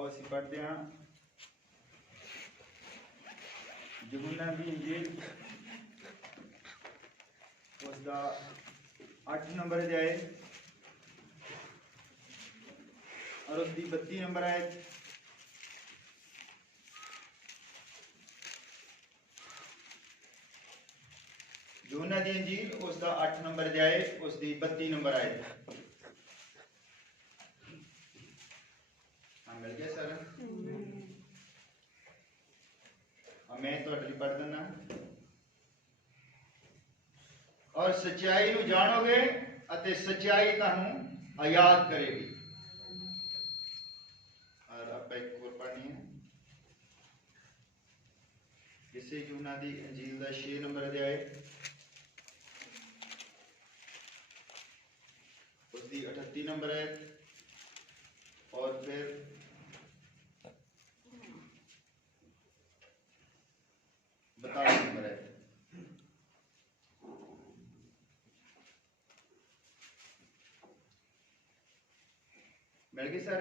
आओ असीं पढ़ते हैं यूहन्ना दी इंजील उसका 8 नंबर अध्याय और उसकी 32 नंबर आयत। यूहन्ना दी इंजील उसका 8 नंबर अध्याय उसकी 32 नंबर आयत। मिल गया सर? मैं तुहाडे लई पढ़ देना। और सच्चाई नूं जानोगे अते सच्चाई तुहानूं आजाद करेगी। और आप एक और पढ़नी है इसे यूहन्ना दी इंजील दा 6 नंबर अध्याय उसकी 38 नंबर आयत और फिर 42 नंबर आयत। मिल गई सर?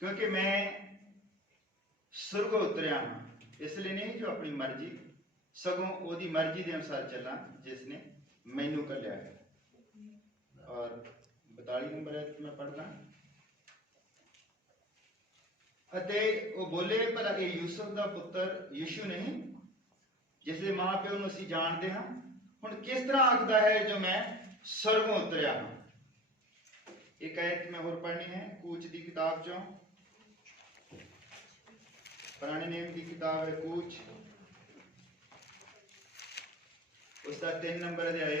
क्योंकि मैं सुरग उतरिया हाँ इसलिए नहीं जो अपनी मर्जी सगों ओदी मर्जी के अनुसार चला जिसने मैनू कल्या है। और 42 नंबर है मैं पढ़दा अते वो बोले भला ये यूसुफ दा पुत्र यीशु नहीं जिसके मां प्यो नूं असीं जानते हाँ हुण किस तरह आखदा है जो मैं स्वर्गों उतरिया हाँ। एक आयत में होर पढ़नी है कूच दी किताब चों पुराने नियम की किताब है कूच उसका 3 नंबर अध्याय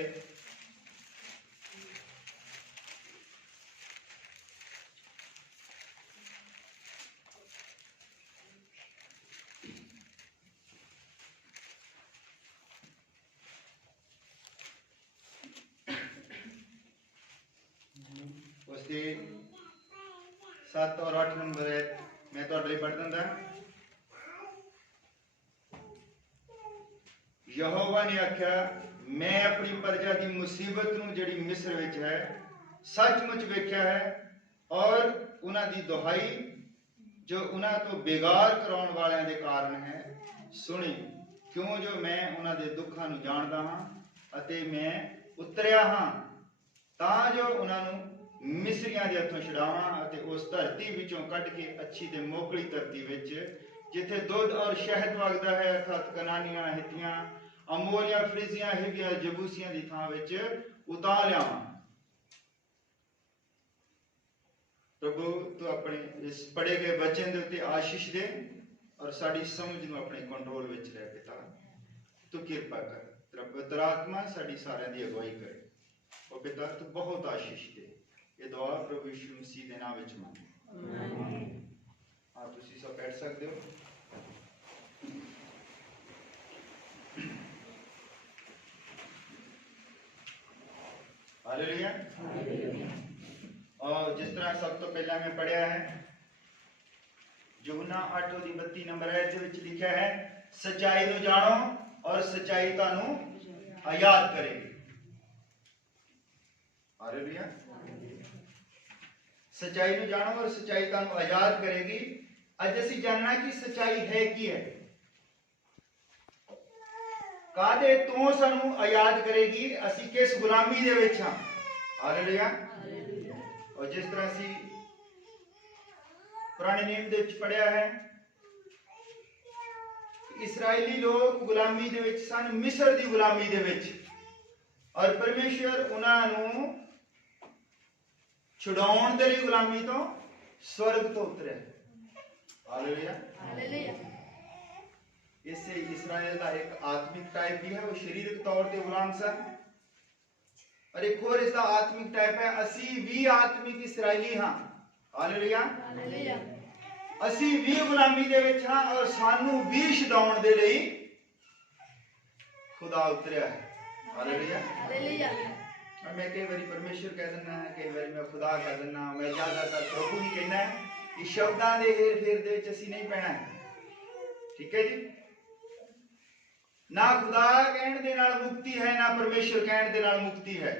उसके 7 और 8 नंबर है मैं तो अगले पढ़ दूंगा। यहोवा ने आख्या मैं अपनी प्रजा की मुसीबत नूं जिहड़ी मिस्र विच है सचमुच वेख्या है और उन्हां दी दुहाई जो उन्हां तो बेगार कराउण वालियां दे कारण है सुनी क्यों जो मैं उन्हां दे दुखां नूं जानदा हां अते मैं उतरिया हां तां जो उन्हां नूं मिस्रियां दे हत्थों छुड़ावां अते उस धरती विचों कढ के अच्छी ते मोकली धरती विच जिथे दुध और शहद वगदा है अर्थात कनानियां हित्तियां अमोरियां फ्रिजियां हिवियां जबूसियां दी थां विच उतार लियावां। प्रभु तू अपने इस पढ़े गए वचन दे उत्ते आशीष दे और साडी समझ नूं अपने कंट्रोल विच लै पिता तू कृपा कर तेरा पवित्र आत्मा साडी सारियां दी अगुवाई करे और पिता तू बहुत आशीष दे ये दुआ प्रभु यीशु मसीह दे नाम विच मांगे। आप तुसीं सब बैठ सकते हो। हालेलुया। और जिस तरह सब तो पहला मैं पढ़िया है यूहन्ना 8 दी 32 नंबर आयत विच लिखा है सच्चाई नूं जानो और सच्चाई तुहानूं आजाद करेगी। हालेलुया। सच्चाई नूं जानो और सच्चाई तुहानूं आजाद करेगी। अज असीं जानना कि सच्चाई है की है कादे तों सानूं आजाद करेगी असीं किस गुलामी दे विच हां। हालेलुया। और जिस तरह असीं पुराने नियम दे विच पढ़िया है इस्राएली लोग गुलामी दे विच सन मिस्र दी गुलामी दे विच और परमेश्वर उन्हां नूं छुड़ाउण दे लई गुलामी तो स्वर्ग तो उतरिया। हालेलुया। हालेलुया। इससे इस्राएल का एक आत्मिक टाइप भी है वो शारीरिक तौर पे गुलाम सन और एक और इसका आत्मिक टाइप है असी भी आत्मिक इसराइली हां। हालेलुया। हालेलुया। असी भी गुलामी दे विच हां और सानू भी छुड़ाउण दे लई खुदा उतरिया है। हालेलुया। हालेलुया। मैं कई बारी परमेश्वर कह देना है कई बारी मैं खुदा कह देना मैं ज्यादातर प्रभु ही कहना है कि शब्दां दे हेर फेर दे विच असी नहीं पैना है। ठीक है जी। ना खुदा कहण दे नाल मुक्ति है ना परमेश्वर कहण दे नाल मुक्ति है।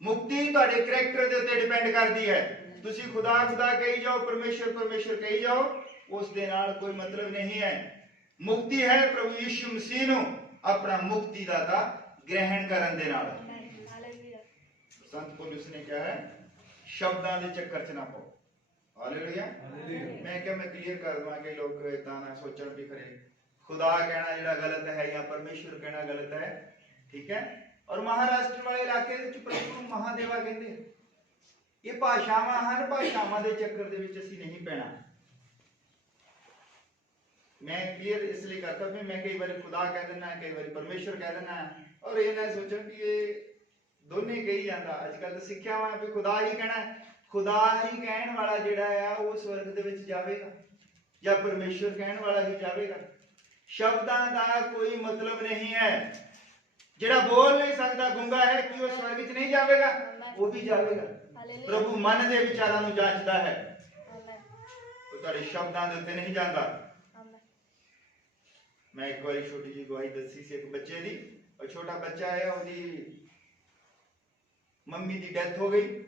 मुक्ति तुहाडे करैक्टर दे उत्ते डिपेंड करदी है ਤੁਸੀਂ ਖੁਦਾ ਖੁਦਾ ਕਹੀ ਜਾਓ, ਪਰਮੇਸ਼ਰ ਪਰਮੇਸ਼ਰ ਕਹੀ ਜਾਓ, ਉਸ ਦੇ ਨਾਲ ਕੋਈ ਮਤਲਬ ਨਹੀਂ ਹੈ। ਮੁਕਤੀ ਹੈ ਪ੍ਰਭੂ ਯਿਸੂ ਮਸੀਹ ਨੂੰ ਆਪਣਾ ਮੁਕਤੀ ਦਾਤਾ ग्रहण ਕਰਨ ਦੇ ਨਾਲ। ਸੰਤ ਪੌਲੁਸ ਨੇ ਕਿਹਾ ਹੈ ਸ਼ਬਦਾਂ ਦੇ ਚੱਕਰ ਚ ਨਾ ਪਾਓ। ਹਾਲੇਲੂਇਆ। ਮੈਂ ਕਿਹਾ ਮੈਂ ਕਲੀਅਰ ਕਰ ਦਵਾਂ ਕਿ ਲੋਕ ਇਦਾਂ ਨਾ ਸੋਚਣ ਵੀ ਖਰੇ ਖੁਦਾ ਕਹਿਣਾ ਜਿਹੜਾ ਗਲਤ ਹੈ ਜਾਂ ਪਰਮੇਸ਼ਰ ਕਹਿਣਾ ਗਲਤ ਹੈ। ਠੀਕ ਹੈ। ਔਰ ਮਹਾਰਾਸ਼ਟਰ ਵਾਲੇ ਇਲਾਕੇ ਵਿੱਚ ਪ੍ਰਭੂ ਨੂੰ ਮਹਾਦੇਵਾ ਕਹਿੰਦੇ। ਇਹ ਭਾਸ਼ਾਵਾਂ ਹਨ, ਭਾਸ਼ਾਵਾਂ ਦੇ ਚੱਕਰ ਦੇ ਵਿੱਚ ਅਸੀਂ ਨਹੀਂ ਪੈਣਾ। मैं क्लियर इसलिए करता हूं, मैं कई बार खुदा कह देना, कई बार परमेश्वर कह देना, और ये ना सोचो कि ये दोनों कही जाता। अजकल तो सिक्ख्या वा भी खुदा ही कहना, खुदा ही कहण वाला जिहड़ा है वो स्वर्ग दे विच जावेगा या परमेश्वर कहण वाला ही जावेगा। शब्दां दा कोई मतलब नहीं है। जिहड़ा बोल नहीं सकता गुंगा है कि वो स्वर्ग च नहीं जावेगा, वो भी जावेगा। प्रभु मन दे विचारां नूं जांचदा है, वो तुहाडे शब्दां दे उत्ते नहीं जांदा। मैं एक बार छोटी जी गवाही दसी सी एक बच्चे दी, और छोटा बच्चा है ਉਹਦੀ ਮੰਮੀ ਦੀ ਡੈਥ ਹੋ ਗਈ।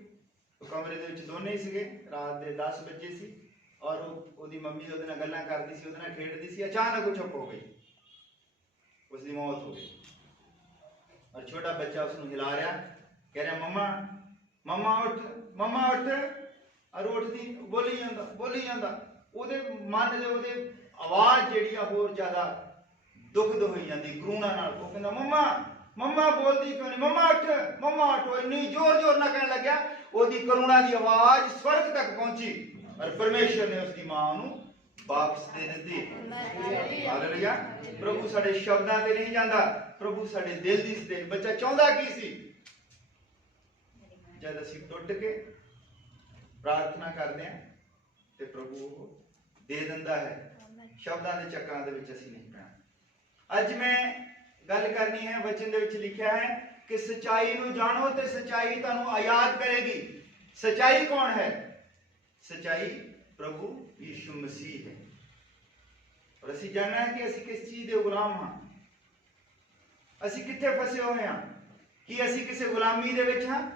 ਉਹ ਕਮਰੇ ਦੇ ਵਿੱਚ ਦੋਨੇ ਹੀ ਸੀਗੇ, ਰਾਤ ਦੇ 10 ਵਜੇ ਸੀ, ਔਰ ਉਹਦੀ ਮੰਮੀ ਉਹਦੇ ਨਾਲ ਗੱਲਾਂ ਕਰਦੀ ਸੀ, ਉਹਦੇ ਨਾਲ ਖੇਡਦੀ ਸੀ, ਅਚਾਨਕ ਉਹ ਚੁੱਪ ਹੋ ਗਈ, ਉਸ ਦੀ ਮੌਤ ਹੋ ਗਈ। ਔਰ ਛੋਟਾ ਬੱਚਾ ਉਸ ਨੂੰ ਹਿਲਾ ਰਿਹਾ, ਕਹਿ ਰਿਹਾ ਮਮਾ ਮਮਾ ਉੱਠ ਮਮਾ ਉੱਠ, ਔਰ ਉੱਠਦੀ ਬੋਲੀ ਜਾਂਦਾ। ਉਹਦੇ ਮਨ ਦੇ ਉਹਦੇ ਆਵਾਜ਼ ਜਿਹੜੀ ਆ ਹੋਰ ਜ਼ਿਆਦਾ ਦੁਖਦ ਹੋਈ ਜਾਂਦੀ ਕਰੂਣਾ ਨਾਲ। ਉਹ ਕਹਿੰਦਾ ਮਮਾ ਮਮਾ ਬੋਲਦੀ ਕਿਉਂ ਨਹੀਂ, ਮਮਾ ਉੱਠ। ਉਹ ਇੰਨੀ ਜ਼ੋਰ ਨਾਲ ਕਹਿਣ ਲੱਗਿਆ, ਉਹਦੀ ਕਰੂਣਾ ਦੀ ਆਵਾਜ਼ ਸਵਰਗ ਤੱਕ ਪਹੁੰਚੀ, ਔਰ ਪਰਮੇਸ਼ਰ ਨੇ ਉਸ ਦੀ ਮਾਂ ਨੂੰ ਵਾਪਸ ਦੇ ਦਿੱਤੀ। ਹਾਲੇਲੂਇਆ। ਪ੍ਰਭੂ ਸਾਡੇ ਸ਼ਬਦਾਂ ਤੇ ਨਹੀਂ ਜਾਂਦਾ, ਪ੍ਰਭੂ ਸਾਡੇ ਦਿਲ ਦੀ ਸਥਿਤੀ। ਬੱਚਾ ਚਾਹੁੰਦਾ ਕੀ ਸੀ? ਜਦ ਅਸੀਂ ਟੁੱਟ ਕੇ ਪ੍ਰਾਰਥਨਾ ਕਰਦੇ ਹਾਂ ਤੇ ਪ੍ਰਭੂ ਉਹ ਦੇ ਦਿੰਦਾ ਹੈ। ਸ਼ਬਦਾਂ ਦੇ ਚੱਕਰਾਂ ਦੇ ਵਿੱਚ ਅਸੀਂ ਨਹੀਂ ਪੈਣਾ। ਅੱਜ ਮੈਂ ਗੱਲ ਕਰਨੀ ਹੈ, ਵਚਨ ਦੇ ਵਿੱਚ ਲਿਖਿਆ ਹੈ ਕਿ ਸਚਾਈ ਨੂੰ ਜਾਣੋ ਤੇ ਸਚਾਈ ਤੁਹਾਨੂੰ ਆਜ਼ਾਦ ਕਰੇਗੀ। ਸਚਾਈ ਕੌਣ ਹੈ? ਸਚਾਈ ਪ੍ਰਭੂ ਯਿਸੂ ਮਸੀਹ ਹੈ। ਔਰ ਅਸੀਂ ਜਾਣਨਾ ਹੈ ਕਿ ਅਸੀਂ ਕਿਸ ਚੀਜ਼ ਦੇ ਗੁਲਾਮ ਹਾਂ। ਅਸੀਂ ਕਿੱਥੇ ਫਸੇ ਹੋਏ ਹਾਂ? ਕਿ ਅਸੀਂ ਕਿਸੇ ਗੁਲਾਮੀ ਦੇ ਵਿੱਚ ਹਾਂ?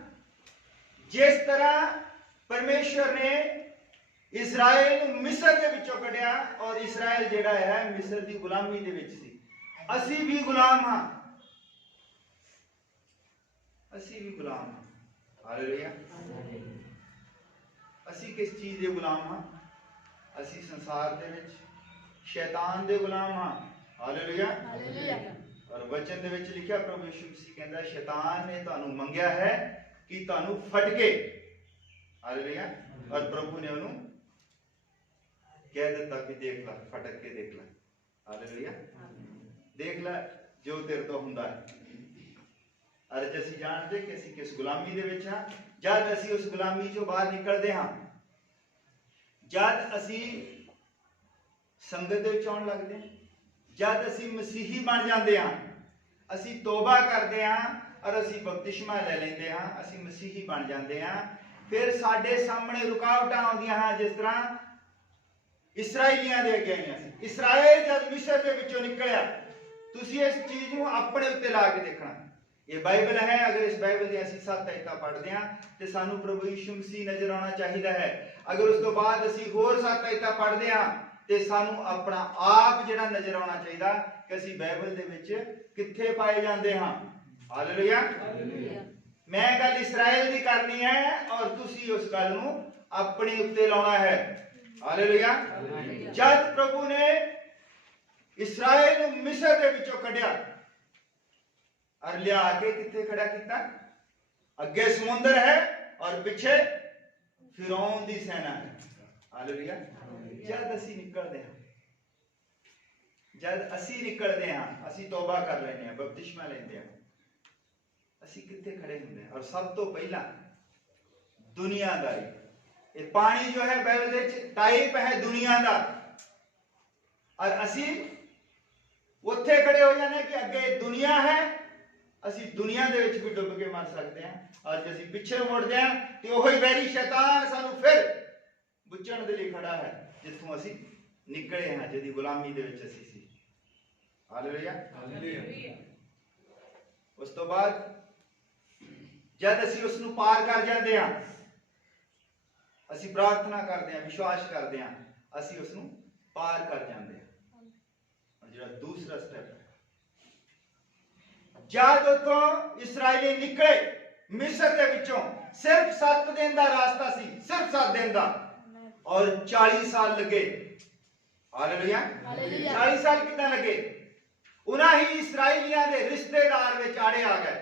ਜਿਸ ਤਰ੍ਹਾਂ ਪਰਮੇਸ਼ਰ ਨੇ ਇਸਰਾਇਲ ਨੂੰ ਮਿਸਰ ਦੇ ਵਿੱਚੋਂ ਕੱਢਿਆ, ਔਰ ਇਸਰਾਇਲ ਜਿਹੜਾ ਹੈ ਮਿਸਰ ਦੀ ਗੁਲਾਮੀ ਦੇ ਵਿੱਚ ਸੀ, ਅਸੀਂ ਵੀ ਗੁਲਾਮ ਹਾਂ। ਅਸੀਂ ਵੀ ਗੁਲਾਮ ਹਾਂ। ਹਾਲੇਲੂਇਆ। ਅਸੀਂ ਕਿਸ ਚੀਜ਼ ਦੇ ਗੁਲਾਮ ਹਾਂ? ਅਸੀਂ ਸੰਸਾਰ ਦੇ ਵਿੱਚ ਸ਼ੈਤਾਨ ਦੇ ਗੁਲਾਮ ਹਾਂ। ਹਾਲੇਲੂਇਆ। ਔਰ ਵਚਨ ਦੇ ਵਿੱਚ ਲਿਖਿਆ ਪ੍ਰਭੂ ਯਿਸੂ ਮਸੀਹ ਕਹਿੰਦਾ ਸ਼ੈਤਾਨ ਨੇ ਤੁਹਾਨੂੰ ਮੰਗਿਆ ਹੈ ਕਿ ਤੁਹਾਨੂੰ ਫਟਕੇ। ਹਾਲੇਲੂਇਆ। ਔਰ ਪ੍ਰਭੂ ਨੇ ਉਹਨੂੰ ਕਹਿ ਦਿੱਤਾ ਕਿ ਦੇਖ ਲੈ, ਫਟਕ ਕੇ ਦੇਖ ਲੈ। ਹਾਲੇਲੂਇਆ। ਦੇਖ ਲੈ ਜੋ ਤੇਰੇ ਤੋਂ ਹੁੰਦਾ ਹੈ। ਅੱਜ ਅਸੀਂ ਜਾਣਦੇ ਕਿ ਅਸੀਂ ਕਿਸ ਗੁਲਾਮੀ ਦੇ ਵਿੱਚ ਹਾਂ। ਜਦ ਅਸੀਂ ਉਸ ਗੁਲਾਮੀ ਚੋਂ ਬਾਹਰ ਨਿਕਲਦੇ ਹਾਂ, ਜਦ ਅਸੀਂ ਸੰਗਤ ਦੇ ਵਿੱਚ ਆਉਣ ਲੱਗਦੇ ਹਾਂ, ਜਦ ਅਸੀਂ ਮਸੀਹੀ ਬਣ ਜਾਂਦੇ ਹਾਂ, ਅਸੀਂ ਤੋਬਾ ਕਰਦੇ ਹਾਂ ਔਰ ਅਸੀਂ ਬਪਤਿਸਮਾ ਲੈ ਲੈਂਦੇ ਹਾਂ, ਅਸੀਂ ਮਸੀਹੀ ਬਣ ਜਾਂਦੇ ਹਾਂ, ਫਿਰ ਸਾਡੇ ਸਾਹਮਣੇ ਰੁਕਾਵਟਾਂ ਆਉਂਦੀਆਂ ਹਨ। ਜਿਸ ਤਰ੍ਹਾਂ ਇਸਰਾਈਲੀਆਂ ਦੇ ਅੱਗੇ ਆਈਆਂ ਸੀ। ਇਸਰਾਇਲ ਜਦ ਮਿਸਰ ਦੇ ਵਿੱਚੋਂ ਨਿਕਲਿਆ, ਤੁਸੀਂ ਇਸ ਚੀਜ਼ ਨੂੰ ਆਪਣੇ ਉੱਤੇ ਲਾ ਕੇ ਦੇਖਣਾ। ਇਹ ਬਾਈਬਲ ਹੈ। ਅਗਰ ਇਸ ਬਾਈਬਲ ਦੀ ਅਸੀਂ 7 ਆਇਤਾਂ ਪੜ੍ਹਦੇ ਹਾਂ ਤੇ ਸਾਨੂੰ ਪ੍ਰਭੂ ਯਿਸੂ ਮਸੀਹ ਨਜ਼ਰ ਆਉਣਾ ਚਾਹੀਦਾ ਹੈ। ਅਗਰ ਉਸ ਤੋਂ ਬਾਅਦ ਅਸੀਂ ਹੋਰ 7 ਆਇਤਾਂ ਪੜ੍ਹਦੇ ਹਾਂ ਤੇ ਸਾਨੂੰ ਆਪਣਾ ਆਪ ਜਿਹੜਾ ਨਜ਼ਰ ਆਉਣਾ ਚਾਹੀਦਾ ਕਿ ਅਸੀਂ ਬਾਈਬਲ ਦੇ ਵਿੱਚ ਕਿੱਥੇ ਪਾਏ ਜਾਂਦੇ ਹਾਂ। ਹਾਲੇਲੂਇਆ। ਮੈਂ ਗੱਲ ਇਸਰਾਇਲ ਦੀ ਕਰਨੀ ਹੈ ਔਰ ਤੁਸੀਂ ਉਸ ਗੱਲ ਨੂੰ ਆਪਣੇ ਉੱਤੇ ਲਾਉਣਾ ਹੈ। ਹਾਲੇਲੂਇਆ। ਜਦ ਪ੍ਰਭੂ ਨੇ ਇਸਰਾਇਲ ਨੂੰ ਮਿਸਰ ਦੇ ਵਿੱਚੋਂ ਕੱਢਿਆ ਔਰ ਲਿਆ ਕੇ ਕਿੱਥੇ ਖੜਾ ਕੀਤਾ? ਅੱਗੇ ਸਮੁੰਦਰ ਹੈ ਔਰ ਪਿੱਛੇ ਫਿਰੌਨ ਦੀ ਸੈਨਾ ਹੈ। ਹਾਲੇਲੂਇਆ। ਜਦ ਅਸੀਂ ਨਿਕਲਦੇ ਹਾਂ, ਅਸੀਂ ਤੌਬਾ ਕਰ ਲੈਂਦੇ ਹਾਂ, ਬਪਤਿਸਮਾ ਲੈਂਦੇ ਹਾਂ, ਅਸੀਂ ਕਿੱਥੇ ਖੜੇ ਹੁੰਦੇ ਹਾਂ? ਔਰ ਸਭ ਤੋਂ ਪਹਿਲਾਂ ਦੁਨੀਆਦਾਰੀ। ਇਹ ਪਾਣੀ ਜੋ ਹੈ ਬਾਈਬਲ ਦੇ ਵਿੱਚ ਟਾਈਪ ਹੈ ਦੁਨੀਆ ਦਾ, ਔਰ ਅਸੀਂ ਉੱਥੇ ਖੜੇ ਹੋ ਜਾਂਦੇ ਕਿ ਅੱਗੇ ਦੁਨੀਆ ਹੈ। ਅਸੀਂ ਦੁਨੀਆ ਦੇ ਵਿੱਚ ਵੀ ਡੁੱਬ ਕੇ ਮਰ ਸਕਦੇ ਹਾਂ। ਅੱਜ ਅਸੀਂ ਪਿੱਛੇ ਮੁੜਦੇ ਹਾਂ ਤੇ ਉਹੀ ਵੈਰੀ ਸ਼ੈਤਾਨ ਸਾਨੂੰ ਫਿਰ ਬੁੱਝਣ ਦੇ ਲਈ ਖੜਾ ਹੈ, ਜਿੱਥੋਂ ਅਸੀਂ ਨਿਕਲੇ ਹਾਂ, ਜਿਹਦੀ ਗੁਲਾਮੀ ਦੇ ਵਿੱਚ ਅਸੀਂ ਸੀ। ਹਾਲੇਲੂਇਆ। ਉਸ ਤੋਂ ਬਾਅਦ ਜਦ ਅਸੀਂ ਉਸ ਨੂੰ ਪਾਰ ਕਰ ਜਾਂਦੇ ਹਾਂ ਅਸੀਂ ਪ੍ਰਾਰਥਨਾ ਕਰਦੇ ਹਾਂ, ਵਿਸ਼ਵਾਸ ਕਰਦੇ ਹਾਂ, ਅਸੀਂ ਉਸ ਨੂੰ ਪਾਰ ਕਰ ਜਾਂਦੇ ਹਾਂ। ਔਰ ਜਿਹੜਾ ਦੂਸਰਾ ਸਟੈਪ ਹੈ, ਜਦ ਉਤੋਂ ਇਸਰਾਇਲੀ ਨਿਕਲੇ ਮਿਸਰ ਦੇ ਵਿੱਚੋਂ, ਸਿਰਫ 7 ਦਿਨ ਦਾ ਰਾਸਤਾ ਸੀ, ਸਿਰਫ 7 ਦਿਨ ਦਾ, ਔਰ 40 ਸਾਲ ਲੱਗੇ। ਹਾਲੇਲੂਇਆ। 40 ਸਾਲ ਕਿੱਦਾਂ ਲੱਗੇ? ਉਹਨਾਂ ਹੀ ਇਸਰਾਇਲੀਆਂ ਦੇ ਰਿਸ਼ਤੇਦਾਰ ਵਿੱਚ ਆੜੇ ਆ ਗਏ।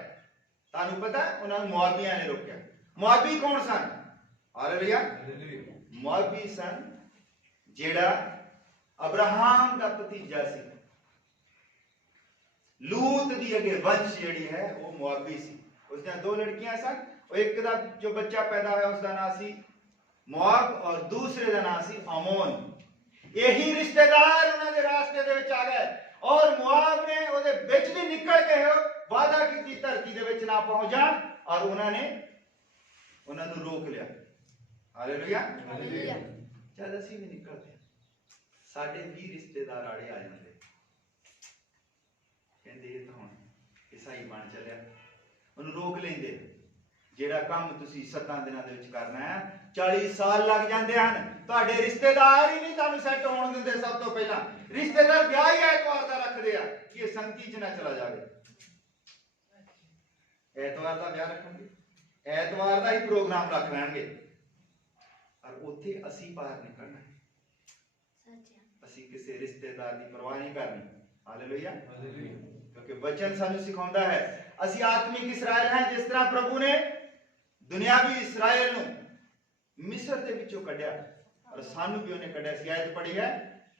ਤੁਹਾਨੂੰ ਪਤਾ ਉਹਨਾਂ ਨੂੰ ਮੁਆਬੀਆਂ ਨੇ ਰੋਕਿਆ। ਮੁਆਬੀ ਕੌਣ ਸਨ? ਹਾਲੇਲੂਇਆ। ਮੁਆਬੀ ਸਨ ਜਿਹੜਾ ਅਬਰਾਹਮ ਦਾ ਭਤੀਜਾ ਸੀ। ਲੂਤ ਦੀ ਅਗੇ ਵੰਸ਼ ਜਿਹੜੀ ਹੈ ਉਹ ਮੁਆਬੀ ਸੀ। ਉਸਦੀਆਂ 2 ਲੜਕੀਆਂ ਸਨ। ਉਹ ਇੱਕ ਦਾ ਜੋ ਬੱਚਾ ਪੈਦਾ ਹੋਇਆ ਉਸਦਾ ਨਾਮ ਸੀ ਮੁਆਬ, ਔਰ ਦੂਸਰੇ ਦਾ ਨਾਮ ਸੀ ਅਮੋਨ। ਇਹੀ ਰਿਸ਼ਤੇਦਾਰ ਉਹਨਾਂ ਦੇ ਰਾਸਤੇ ਦੇ ਵਿੱਚ ਆ ਗਏ, ਔਰ ਮੁਆਬ ਨੇ ਉਹਦੇ ਵਿੱਚ ਦੀ ਨਿਕਲ ਕੇ ਵਾਅਦਾ ਕੀਤੀ ਧਰਤੀ ਦੇ ਵਿੱਚ ਨਾ ਪਹੁੰਚ ਜਾਣ, ਔਰ ਉਹਨਾਂ ਨੇ ਉਹਨਾਂ ਨੂੰ ਰੋਕ ਲਿਆ। ਹਾਲੇਲੂਇਆ। ਜਦ ਅਸੀਂ ਵੀ ਨਿਕਲਦੇ ਸਾਡੇ ਵੀ ਰਿਸ਼ਤੇਦਾਰ ਆੜੇ ਆ ਜਾਂਦੇ, ਕਹਿੰਦੇ ਇਹ ਤਾਂ ਹੁਣ ਈਸਾਈ ਬਣ ਚੱਲਿਆ, ਉਹਨੂੰ ਰੋਕ ਲੈਂਦੇ। ਜਿਹੜਾ ਕੰਮ ਤੁਸੀਂ 7 ਦਿਨਾਂ ਦੇ ਵਿੱਚ ਕਰਨਾ ਹੈ 40 ਸਾਲ ਲੱਗ ਜਾਂਦੇ ਹਨ। ਤੁਹਾਡੇ ਰਿਸ਼ਤੇਦਾਰ ਹੀ ਨਹੀਂ ਤੁਹਾਨੂੰ ਸੈੱਟ ਹੋਣ ਦਿੰਦੇ। ਸਭ ਤੋਂ ਪਹਿਲਾਂ ਰਿਸ਼ਤੇਦਾਰ ਵਿਆਹ ਹੀ ਐਤਵਾਰ ਦਾ ਰੱਖਦੇ ਆ ਕਿ ਇਹ ਸੰਗਤੀ 'ਚ ਨਾ ਚਲਾ ਜਾਵੇ। ਐਤਵਾਰ ਦਾ ਵਿਆਹ ਰੱਖਣਗੇ, ਐਤਵਾਰ ਦਾ ਹੀ ਪ੍ਰੋਗਰਾਮ ਰੱਖ ਲੈਣਗੇ, ਔਰ ਉੱਥੇ ਅਸੀਂ ਬਾਹਰ ਨਿਕਲਣਾ। ਅਸੀਂ ਕਿਸੇ ਰਿਸ਼ਤੇਦਾਰ ਦੀ ਪਰਵਾਹ ਨਹੀਂ ਕਰਨੀ। ਹਾਲੇਲੂਇਆ। ਕਿਉਂਕਿ ਵਚਨ ਸਾਨੂੰ ਸਿਖਾਉਂਦਾ ਹੈ ਅਸੀਂ ਆਤਮਿਕ ਇਸਰਾਇਲ ਹਾਂ। ਜਿਸ ਤਰ੍ਹਾਂ ਪ੍ਰਭੂ ਨੇ ਦੁਨਿਆਵੀ ਇਸਰਾਇਲ ਨੂੰ ਮਿਸਰ ਦੇ ਵਿੱਚੋਂ ਕੱਢਿਆ, ਔਰ ਸਾਨੂੰ ਵੀ ਉਹਨੇ ਕੱਢਿਆ ਸੀ। ਆਇਤ ਪੜ੍ਹੀ ਹੈ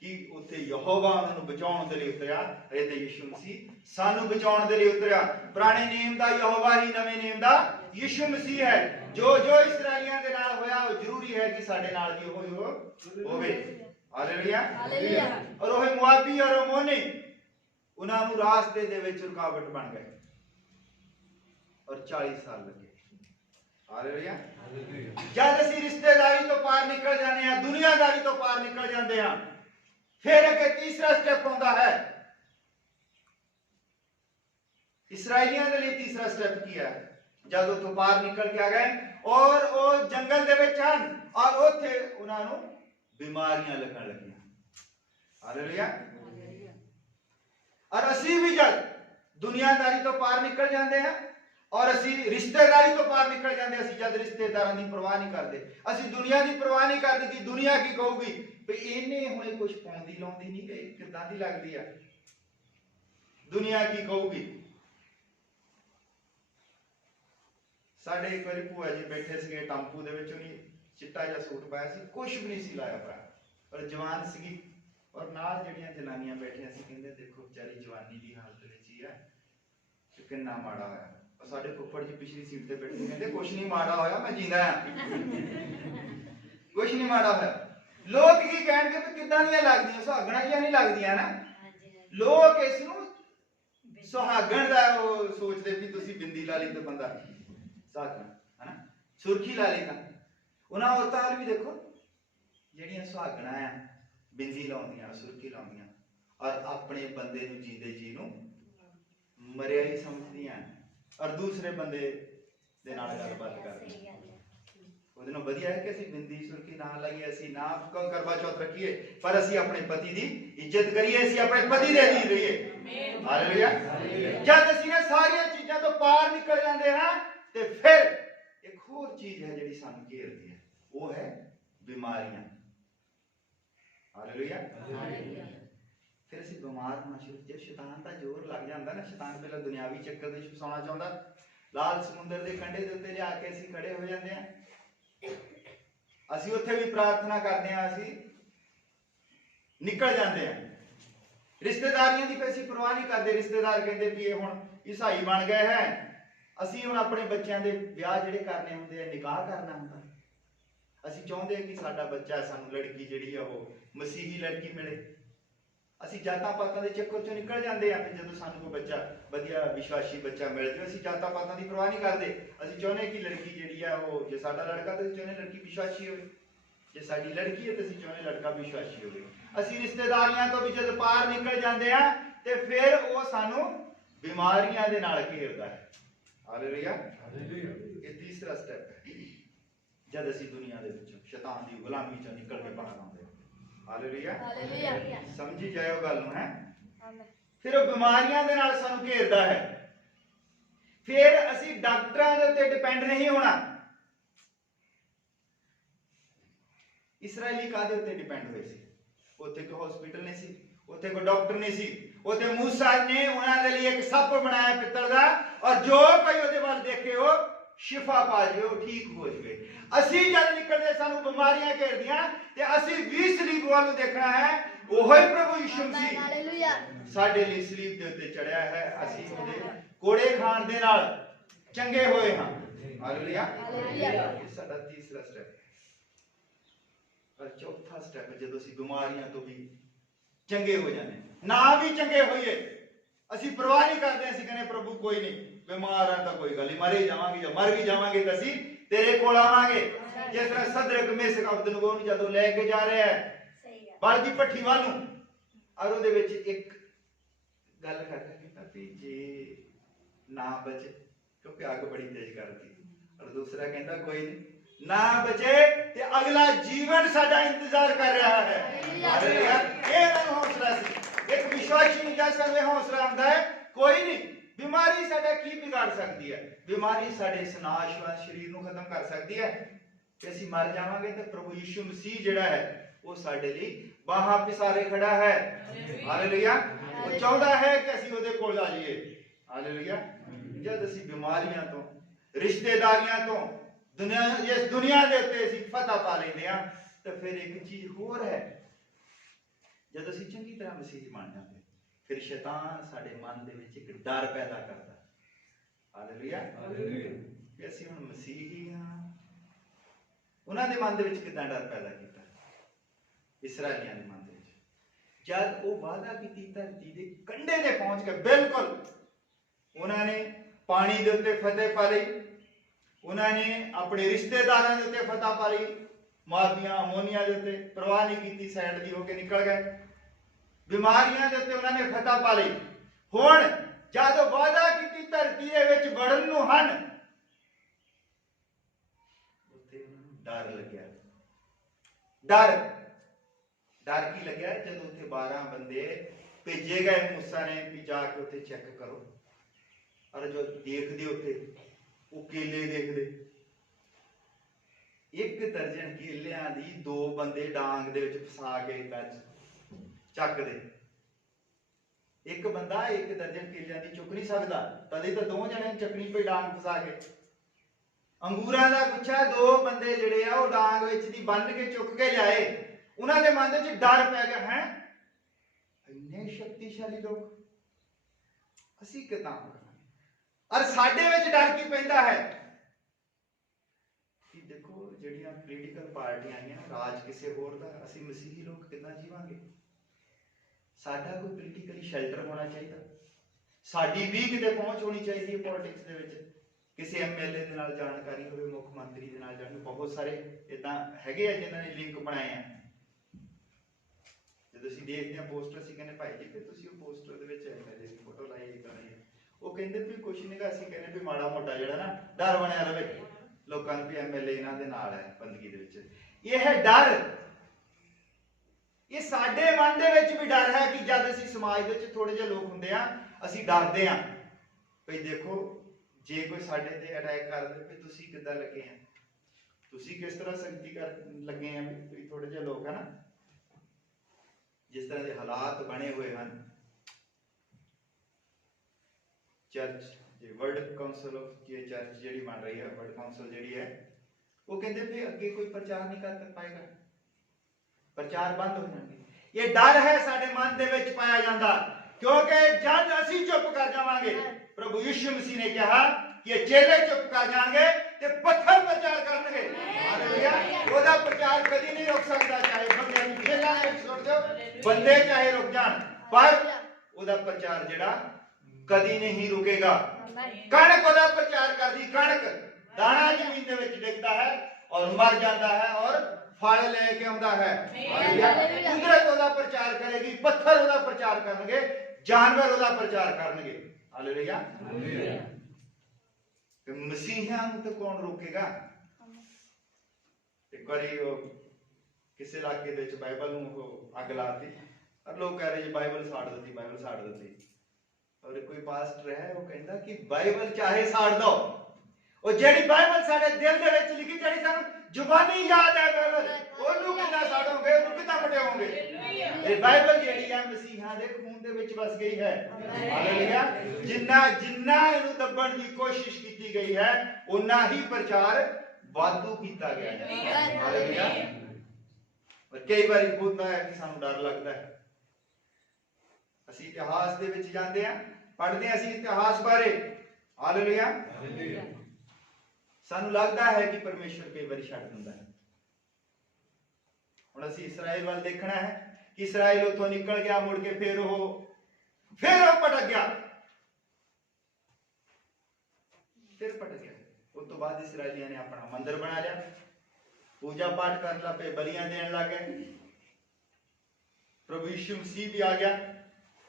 ਕਿ ਉੱਥੇ ਯਹੋਵਾ ਉਹਨਾਂ ਨੂੰ ਬਚਾਉਣ ਦੇ ਲਈ ਉਤਰਿਆ, ਇਹ ਤੇ ਯਿਸੂ ਮਸੀਹ ਸਾਨੂੰ ਬਚਾਉਣ ਦੇ ਲਈ ਉਤਰਿਆ। ਪੁਰਾਣੇ ਨਿਯਮ ਦਾ ਯਹੋਵਾ ਹੀ, ਨਵੇਂ ਨਿਯਮ ਦਾ ਯਿਸੂ ਮਸੀਹ ਹੈ। ਜੋ ਜੋ ਇਸਰਾਇਲੀਆਂ ਦੇ ਨਾਲ ਹੋਇਆ ਉਹ ਜ਼ਰੂਰੀ ਹੈ ਕਿ ਸਾਡੇ ਨਾਲ ਵੀ ਉਹ ਹੋਵੇ। ਹਾਲੇਲੂਇਆ। ਔਰ ਉਹ ਮੁਆਬੀ ਔਰ ਅਮੋਨੀ ਉਹਨਾਂ ਨੂੰ ਰਾਸਤੇ ਦੇ ਵਿੱਚ ਰੁਕਾਵਟ ਬਣ ਗਏ, ਔਰ 40 ਸਾਲ ਲੱਗੇ। ਹਾਲੇਲੂਇਆ। ਜਦ ਅਸੀਂ ਰਿਸ਼ਤੇਦਾਰੀ ਤੋਂ ਪਾਰ ਨਿਕਲ ਜਾਂਦੇ ਹਾਂ, ਦੁਨੀਆਦਾਰੀ ਤੋਂ ਪਾਰ ਨਿਕਲ ਜਾਂਦੇ ਹਾਂ, ਫਿਰ ਅੱਗੇ ਤੀਸਰਾ ਸਟੈਪ ਆਉਂਦਾ ਹੈ। ਇਸਰਾਇਲੀਆਂ ਦੇ ਲਈ ਤੀਸਰਾ ਸਟੈਪ ਕੀ ਹੈ? ਜਦ ਉਹ ਤੋਂ ਪਾਰ ਨਿਕਲ ਕੇ ਆ ਗਏ ਔਰ ਉਹ ਜੰਗਲ ਦੇ ਵਿੱਚ ਹਨ, ਔਰ ਉੱਥੇ ਉਹਨਾਂ ਨੂੰ ਬਿਮਾਰੀਆਂ ਲੱਗਣ ਲੱਗੀਆਂ। ਹਾਲੇਲੂਇਆ। ਔਰ ਅਸੀਂ ਵੀ ਜਦ ਦੁਨੀਆਦਾਰੀ ਤੋਂ ਪਾਰ ਨਿਕਲ ਜਾਂਦੇ ਹਾਂ ਔਰ ਅਸੀਂ ਰਿਸ਼ਤੇਦਾਰੀ ਤੋਂ ਪਾਰ ਨਿਕਲ ਜਾਂਦੇ, ਅਸੀਂ ਜਦ ਰਿਸ਼ਤੇਦਾਰਾਂ ਦੀ ਪਰਵਾਹ ਨਹੀਂ ਕਰਦੇ, ਅਸੀਂ ਦੁਨੀਆ ਦੀ ਪਰਵਾਹ ਨਹੀਂ ਕਰਦੇ ਕਿ ਦੁਨੀਆ ਕੀ ਕਹੂਗੀ, ਵੀ ਇਹਨੇ ਹੁਣੇ ਕੁਝ ਪਾਉਂਦੀ ਲਾਉਂਦੀ ਨਹੀਂ, ਕਿ ਕਿੱਦਾਂ ਦੀ ਲੱਗਦੀ ਆ, ਦੁਨੀਆ ਕੀ ਕਹੂਗੀ। ਸਾਡੇ ਇੱਕ ਵਾਰੀ ਭੂਆ ਜੀ ਬੈਠੇ ਸੀਗੇ ਟੈਂਪੂ ਦੇ ਵਿੱਚ, ਉਹਨੇ ਚਿੱਟਾ ਜਿਹਾ ਸੂਟ ਪਾਇਆ ਸੀ, ਕੁਝ ਵੀ ਨਹੀਂ ਸੀ ਲਾਇਆ ਭਰਾ, ਪਰ ਜਵਾਨ ਸੀਗੀ, ਔਰ ਨਾਲ ਜਿਹੜੀਆਂ ਜਨਾਨੀਆਂ ਬੈਠੀਆਂ ਸੀ ਕਹਿੰਦੇ ਦੇਖੋ ਵਿਚਾਰੀ ਜਵਾਨੀ ਦੀ ਹਾਲਤ ਵਿੱਚ ਹੀ ਆ, ਕਿੰਨਾ ਮਾੜਾ ਹੋਇਆ। ਸਾਡੇ ਫੁੱਫੜ ਜੀ ਪਿਛਲੀ ਸੀਟ ਤੇ ਬੈਠੇ ਕਹਿੰਦੇ ਕੁਛ ਨਹੀਂ ਮਾੜਾ ਹੋਇਆ, ਮੈਂ ਜਿੰਦਾ ਆ, ਕੁਛ ਨਹੀਂ ਮਾੜਾ ਹੋਇਆ। ਲੋਕ ਕੀ ਕਹਿਣਗੇ ਵੀ ਕਿੱਦਾਂ ਦੀਆਂ ਲੱਗਦੀਆਂ, ਸੁਹਾਗਣਾ ਜਿਹੀਆਂ ਨਹੀਂ ਲੱਗਦੀਆਂ ਨਾ। ਲੋਕ ਇਸ ਨੂੰ ਸੁਹਾਗਣ ਦਾ ਉਹ ਸੋਚਦੇ ਵੀ ਤੁਸੀਂ ਬਿੰਦੀ ਲਾ ਲਈ ਤਾਂ ਬੰਦਾ ਸੁਹਾਗਣ ਹਨਾ, ਸੁਰਖੀ ਲਾ ਲਈ ਤਾਂ। ਉਹਨਾਂ ਔਰਤਾਂ ਵੱਲ ਵੀ ਦੇਖੋ ਜਿਹੜੀਆਂ ਸੁਹਾਗਣਾ ਆ, ਬਿੰਦੀ ਲਾਉਂਦੀਆਂ, ਸੁਰਖੀ ਲਾਉਂਦੀਆਂ, ਔਰ ਆਪਣੇ ਬੰਦੇ ਨੂੰ ਜੀਂਦੇ ਜੀ ਨੂੰ ਮਰਿਆ ਹੀ ਸਮਝਦੀਆਂ, ਔਰ ਦੂਸਰੇ ਬੰਦੇ ਦੇ ਨਾਲ ਗੱਲਬਾਤ ਕਰਦੀਆਂ। ਉਹਦੇ ਨਾਲ ਵਧੀਆ ਹੈ ਕਿ ਅਸੀਂ ਬਿੰਦੀ ਸੁਰਖੀ ਨਾ ਲਾਈਏ, ਅਸੀਂ ਨਾ ਕਰਵਾ ਚੌਥ ਰੱਖੀਏ, ਪਰ ਅਸੀਂ ਆਪਣੇ ਪਤੀ ਦੀ ਇੱਜ਼ਤ ਕਰੀਏ, ਅਸੀਂ ਆਪਣੇ ਪਤੀ ਦੇ ਅਧੀਨ ਰਹੀਏ। ਹਾਲੇਲੂਇਆ। ਜਦ ਅਸੀਂ ਇਹ ਸਾਰੀਆਂ ਚੀਜ਼ਾਂ ਤੋਂ ਪਾਰ ਨਿਕਲ ਜਾਂਦੇ ਹਾਂ ਤੇ ਫਿਰ ਇੱਕ ਹੋਰ ਚੀਜ਼ ਹੈ ਜਿਹੜੀ ਸਾਨੂੰ ਘੇਰਦੀ ਹੈ, ਉਹ ਹੈ ਬਿਮਾਰੀਆਂ। ਹਾਲੇਲੂਇਆ। ਫਿਰ ਅਸੀਂ ਬਿਮਾਰ ਹੋਣਾ ਸ਼ੁਰੂ, ਜੇ ਸ਼ੈਤਾਨ ਦਾ ਜ਼ੋਰ ਲੱਗ ਜਾਂਦਾ ਨਾ, ਸ਼ੈਤਾਨ ਪਹਿਲਾਂ ਦੁਨਿਆਵੀ ਚੱਕਰ ਦੇ ਵਿੱਚ ਫਸਾਉਣਾ ਚਾਹੁੰਦਾ, ਲਾਲ ਸਮੁੰਦਰ ਦੇ ਕੰਢੇ ਦੇ ਉੱਤੇ ਲਿਆ ਕੇ ਅਸੀਂ ਖੜੇ ਹੋ ਜਾਂਦੇ ਹਾਂ। ਅਸੀਂ ਉੱਥੇ ਵੀ ਪ੍ਰਾਰਥਨਾ ਕਰਦੇ ਹਾਂ, ਅਸੀਂ ਨਿਕਲ ਜਾਂਦੇ ਹਾਂ। ਰਿਸ਼ਤੇਦਾਰੀਆਂ ਦੀ ਅਸੀਂ ਪਰਵਾਹ ਨਹੀਂ ਕਰਦੇ। ਰਿਸ਼ਤੇਦਾਰ ਕਹਿੰਦੇ ਵੀ ਇਹ ਹੁਣ ਈਸਾਈ ਬਣ ਗਏ ਹੈ, ਅਸੀਂ ਹੁਣ ਆਪਣੇ ਬੱਚਿਆਂ ਦੇ ਵਿਆਹ ਜਿਹੜੇ ਕਰਨੇ ਹੁੰਦੇ ਆ, ਨਿਕਾਹ ਕਰਨਾ ਹੁੰਦਾ, ਅਸੀਂ ਚਾਹੁੰਦੇ ਹਾਂ ਕਿ ਸਾਡਾ ਬੱਚਾ, ਸਾਨੂੰ ਲੜਕੀ ਜਿਹੜੀ ਆ ਉਹ ਮਸੀਹੀ ਲੜਕੀ ਮਿਲੇ। ਅਸੀਂ ਜਾਤਾਂ ਪਾਤਾਂ ਦੇ ਚੱਕਰ ਚੋਂ ਨਿਕਲ ਜਾਂਦੇ ਆ, ਤੇ ਜਦੋਂ ਸਾਨੂੰ ਕੋਈ ਬੱਚਾ ਵਧੀਆ ਵਿਸ਼ਵਾਸੀ ਬੱਚਾ ਮਿਲ ਜਾਵੇ, ਅਸੀਂ ਜਾਤਾਂ ਪਾਤਾਂ ਦੀ ਪਰਵਾਹ ਨਹੀਂ ਕਰਦੇ। ਅਸੀਂ ਚਾਹੁੰਦੇ ਕਿ ਲੜਕੀ ਜਿਹੜੀ ਆ ਉਹ, ਜੇ ਸਾਡਾ ਲੜਕਾ ਤਾਂ ਅਸੀਂ ਚਾਹੁੰਦੇ ਲੜਕੀ ਵਿਸ਼ਵਾਸੀ ਹੋਵੇ, ਜੇ ਸਾਡੀ ਲੜਕੀ ਹੈ ਤਾਂ ਅਸੀਂ ਚਾਹੁੰਦੇ ਲੜਕਾ ਵਿਸ਼ਵਾਸੀ ਹੋਵੇ। ਅਸੀਂ ਰਿਸ਼ਤੇਦਾਰੀਆਂ ਤੋਂ ਵੀ ਜਦ ਪਾਰ ਨਿਕਲ ਜਾਂਦੇ ਆ ਤੇ ਫਿਰ ਉਹ ਸਾਨੂੰ ਬਿਮਾਰੀਆਂ ਦੇ ਨਾਲ ਘੇਰਦਾ ਹੈ। ਹਾਲੇਲੂਇਆ। ਇਹ ਤੀਸਰਾ ਸਟੈਪ ਹੈ। जद असी दुनिया दे विचों शैतान दी गुलामी चों निकल के बाहर आउंदे। Hallelujah, hallelujah. समझी जाओ गल नूं है। आमीन। फिर वो बीमारियां दे नाल सानू घेरदा है। फिर असी डॉक्टरां दे उत्ते डिपेंड नहीं होना। इसराइली कादे उत्ते डिपेंड होए सी? उत्थे कोई हॉस्पिटल नहीं सी, उत्थे कोई डॉक्टर नहीं सी। उत्थे मूसा ने उन्हां दे लिए एक सप बनाया पित्तल दा, और जो कोई ओदे वाल देखे वो शिफा पा जाए, वो ठीक हो जाए। असी जद निकलदे सानू बीमारियां घेरदियां ते असी भी सलीब वाल देखना है। ओही प्रभु यीशु मसीह हालेलुया। साडे लिए सलीब दे उत्ते चढ़िया है। असी ओदे कोड़े खाण दे नाल चंगे होए हां। हालेलुया। ये साडा तीसरा स्टेप है। और चौथा स्टेप है जदों असी बीमारियां तो भी चंगे हो जाने, ना भी चंगे होइए असी परवाह नहीं करते। असी कहने प्रभु कोई नहीं, बीमार है तो कोई गल नहीं, मरे जावांगे, जब मर भी जावांगे तो असी तेरे कोल आवांगे। जिस तरह सदरक मेशक अबदनगो नूं जदों लेके जा रहे हैं बल दी भट्ठी वालू, और ਉਹਦੇ ਵਿੱਚ ਇੱਕ ਗੱਲ ਕਰਦਾ ਕਿ ਵੀ ਜੇ ਨਾ ਬਚੇ, ਕਿਉਂਕਿ ਅੱਗ ਬੜੀ ਤੇਜ਼ ਕਰਦੀ, और दूसरा कहता कोई नहीं ना बचे ते अगला जीवन साडा इंतजार कर रहा है। हालेलुया। ये हौसला सी, एक विश्वासी ਨੂੰ जैसा वे हौसला ਹੁੰਦਾ है। कोई नहीं, बीमारी साडा की बिगाड़ सकती है? बीमारी साडे सनाशवान शरीर ਨੂੰ खत्म कर सकती है कि ਅਸੀਂ मर जावांगे तो प्रभु यीशु मसीह ਜਿਹੜਾ है वो साडे ਲਈ ਬਾਹਾਂ ਪਿਸਾਰੇ ਖੜਾ है। हालेलुया। वो ਚਾਹੁੰਦਾ है कि ਅਸੀਂ ਉਹਦੇ ਕੋਲ ਆ ਜਾਈਏ। हालेलुया। जद ਅਸੀਂ ਬਿਮਾਰੀਆਂ ਤੋਂ, रिश्तेदारियां तो, इस दुनिया के उत्ते असीं फतह पा लेंदे हां, तो फिर एक चीज होर है, जब असीं चंगी तरह मसीह बन जाते फिर शैतान साडे मन दे विच एक डर पैदा करदा। हालेलुया। कि असीं हुण मसीही हां। उन्हां दे मन दे विच किदां डर पैदा कीता? इसराइलियां दे मन दे विच जद वो वादा कीती धरती दे कंढे ते पहुंच के बिल्कुल उन्होंने पानी दे उत्ते फतेह पा लई, उन्होंने अपने रिश्तेदारों के उत्ते फतह पा लई, मोआबियां अमोनिया के उत्ते परवाह नहीं की, साइड दी होके निकल गए। बीमारियां के उत्ते उन्होंने फतह पा लई। हुण जद वादा की धरती दे विच वड़न नूं हन, उत्ते डर लग्या। डर डर की लग्या जब उत्थे 12 बंदे भेजे गए मूसा ने भी जाके उत्थे चेक करो, और जो देखते उत्थे वो केले देखते, एक दर्जन केलियां दी 2 बंदे डांग दे विच फसा के चकदे। एक बंदा एक दर्जन केलियां दी चुक नहीं सकदा, तदे तो 2 जने चकनी पे डांग फसा के। अंगूरां दा गुच्छा 2 बंदे जिहड़े आ वो डांग विच दी बन के चुक के लियाए। उन्हां दे मन विच डर पै गया है, इन्ने शक्तिशाली लोग असीं किदां? और साडे विच डर की पैंदा है कि देखो जिहड़ियां पोलीटिकल पार्टियां आईयां, राज किसे होर दा, असीं मसीही लोग किदां जीवांगे? साडा कोई पोलीटिकली शेल्टर होना चाहिए, साडी भी किते पहुंच होनी चाहिए पॉलिटिक्स दे विच। किसी एमएलए दे नाल जानकारी होवे, मुख मंत्री दे नाल जानकारी, बहुत सारे इदां हैगे आ जिन्हां ने लिंक बनाए हैं। जदों असीं देखदे हां पोस्टर, असीं कहने भाई जी कि तुसीं वो पोस्टर दे विच एमएलए दी फोटो लाई करनी है, वो कहते भी कुछ नहीं गा, असीं कहने भी माड़ा मोटा जिहड़ा ना डर बनिया रहे लोकां नूं भी एमएलए इन्हां दे नाल है बंदगी दे विच। ये है डर। ये साडे मन दे विच भी डर है कि जद असीं समाज दे विच थोड़े जिहे लोग हुंदे आ, असीं डरदे हां भई देखो जे कोई साडे ते अटैक कर दे भी तुसीं किदां लगे हैं, तुसीं किस तरह संगति कर लगे हैं। भी थोड़े जिहे लोग है ना, जिस तरह के हालात बने हुए हैं चर्च वर्ल्ड काउंसिल ऑफ ये चर्च जी बन रही है, वर्ल्ड काउंसिल जी है, वो कहते भी अगे कोई प्रचार नहीं कर पाएगा, प्रचार बंद हो जाएंगे। ये डर है साडे मन दे विच पाया जांदा, क्योंकि जद असीं चुप कर जावांगे, प्रभु यीशु मसीह ने कहा कि ये चेले चुप कर जाएंगे ते पत्थर प्रचार करनगे। हालेलुया। ओदा प्रचार कदी नहीं रुक सकदा, चाहे बंदे नूं जेलां दे विच सुट दो, बंदे चाहे रुक जाण, पर ओदा प्रचार जिहड़ा कदी नहीं रुकेगा। कणक ओदा प्रचार करदी, कणक दाना जमीन दे विच डिगदा है और मर जाता है और फल लेके आउंदा है। कुदरत ओदा प्रचार करेगी, पत्थर ओदा प्रचार करनगे, जानवर ओदा प्रचार करनगे। हालेलुया। मसीहियां नूं ते कौन रोकेगा? ਇੱਕ ਵਾਰੀ ਉਹ ਕਿਸੇ ਇਲਾਕੇ ਦੇ ਵਿੱਚ ਬਾਈਬਲ ਨੂੰ ਉਹ ਅੱਗ ਲਾਤੀ ਔਰ ਲੋਕ ਕਹਿ ਰਹੇ ਜੀ ਬਾਈਬਲ ਸਾੜ ਦਿੱਤੀ, ਬਾਈਬਲ ਸਾੜ ਦਿੱਤੀ। ਔਰ ਕੋਈ ਪਾਸਟਰ ਹੈ ਉਹ ਕਹਿੰਦਾ ਕਿ ਬਾਈਬਲ ਚਾਹੇ ਸਾੜ ਦੋ, ਉਹ ਜਿਹੜੀ ਬਾਈਬਲ ਸਾਡੇ ਦਿਲ ਦੇ ਵਿੱਚ ਲਿਖੀ, ਜਿਹੜੀ ਸਾਨੂੰ ਜ਼ੁਬਾਨੀ ਯਾਦ ਹੈ ਬਾਈਬਲ, ਉਹਨੂੰ ਕਿੰਨਾ ਸਾੜੋਗੇ, ਉਹਨੂੰ ਕਿੰਨਾ ਮਟਿਆਓਗੇ। ਇਹ ਬਾਈਬਲ ਜਿਹੜੀ ਹੈ ਮਸੀਹਾਂ ਦੇ ਖੂਨ ਦੇ ਵਿੱਚ ਵਸ ਗਈ ਹੈ। ਹਾਲੇਲੂਇਆ। ਜਿੰਨਾ ਇਹਨੂੰ ਦੱਬਣ ਦੀ ਕੋਸ਼ਿਸ਼ ਕੀਤੀ ਗਈ ਹੈ, ਉਨਾ ਹੀ ਪ੍ਰਚਾਰ ਵਾਧੂ ਕੀਤਾ ਗਿਆ ਹੈ। ਹਾਲੇਲੂਇਆ। ਪਰ ਕਈ ਵਾਰੀ ਹੁੰਦਾ ਹੈ ਕਿ ਸਾਨੂੰ ਡਰ ਲੱਗਦਾ ਹੈ। ਅਸੀਂ ਇਤਿਹਾਸ ਦੇ ਵਿੱਚ ਜਾਂਦੇ ਹਾਂ, ਪੜ੍ਹਦੇ ਹਾਂ ਅਸੀਂ ਇਤਿਹਾਸ ਬਾਰੇ। ਹਾਲੇਲੂਇਆ। ਸਾਨੂੰ ਲੱਗਦਾ ਹੈ ਕਿ ਪਰਮੇਸ਼ਰ ਕਈ ਵਾਰੀ ਛੱਡ ਦਿੰਦਾ ਹੈ। ਹੁਣ ਅਸੀਂ ਇਸਰਾਇਲ ਵੱਲ ਦੇਖਣਾ ਹੈ ਕਿ ਇਸਰਾਇਲ ਉੱਥੋਂ ਨਿਕਲ ਗਿਆ, ਮੁੜ ਕੇ ਫਿਰ ਉਹ ਭਟਕ ਗਿਆ, ਉਸ ਤੋਂ ਬਾਅਦ ਇਸਰਾਇਲੀਆਂ ਨੇ ਆਪਣਾ ਮੰਦਿਰ ਬਣਾ ਲਿਆ, ਪੂਜਾ ਪਾਠ ਕਰਨ ਲੱਗ ਪਏ, ਬਲੀਆਂ ਦੇਣ ਲੱਗ ਗਏ। ਪ੍ਰਭੂ ਯਿਸੂ ਮਸੀਹ ਵੀ ਆ ਗਿਆ।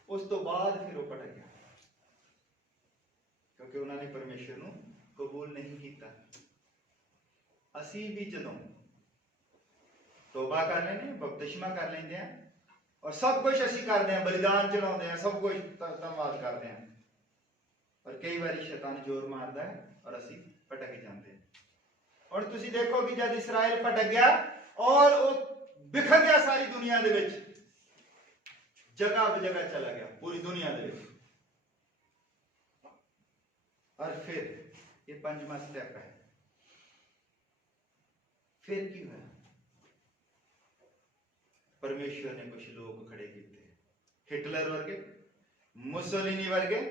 ਉਸ ਤੋਂ ਬਾਅਦ ਫਿਰ ਉਹ ਭਟਕ ਗਿਆ, ਕਿਉਂਕਿ ਉਹਨਾਂ ਨੇ ਪਰਮੇਸ਼ਰ ਨੂੰ ਕਬੂਲ ਨਹੀਂ ਕੀਤਾ। ਅਸੀਂ ਵੀ ਜਦੋਂ ਤੋਬਾ ਕਰ ਲੈਂਦੇ ਹਾਂ, ਬਪਤਿਸਮਾ ਕਰ ਲੈਂਦੇ ਹਾਂ, ਔਰ ਸਭ ਕੁਝ ਅਸੀਂ ਕਰਦੇ ਹਾਂ, ਬਲੀਦਾਨ ਚੜਾਉਂਦੇ ਹਾਂ, ਸਭ ਕੁਝ ਧੰਨਵਾਦ ਕਰਦੇ ਹਾਂ, ਪਰ ਕਈ ਵਾਰੀ ਸ਼ੈਤਾਨ ਜ਼ੋਰ ਮਾਰਦਾ ਹੈ ਔਰ ਅਸੀਂ ਭਟਕ ਜਾਂਦੇ ਹਾਂ। ਹੁਣ ਤੁਸੀਂ ਦੇਖੋ ਕਿ ਜਦ ਇਸਰਾਇਲ ਭਟਕ ਗਿਆ ਔਰ ਉਹ ਬਿਖਰ ਗਿਆ ਸਾਰੀ ਦੁਨੀਆ ਦੇ ਵਿੱਚ, ਜਗ੍ਹਾ ਬਜਗ੍ਹਾ ਚਲਾ ਗਿਆ ਪੂਰੀ ਦੁਨੀਆ ਦੇ ਵਿੱਚ। और फिर ये पंजवा स्टेप है। फिर की हुआ, परमेश्वर ने कुछ लोग खड़े किए, हिटलर वर्गे, मुसोलिनी वर्गे,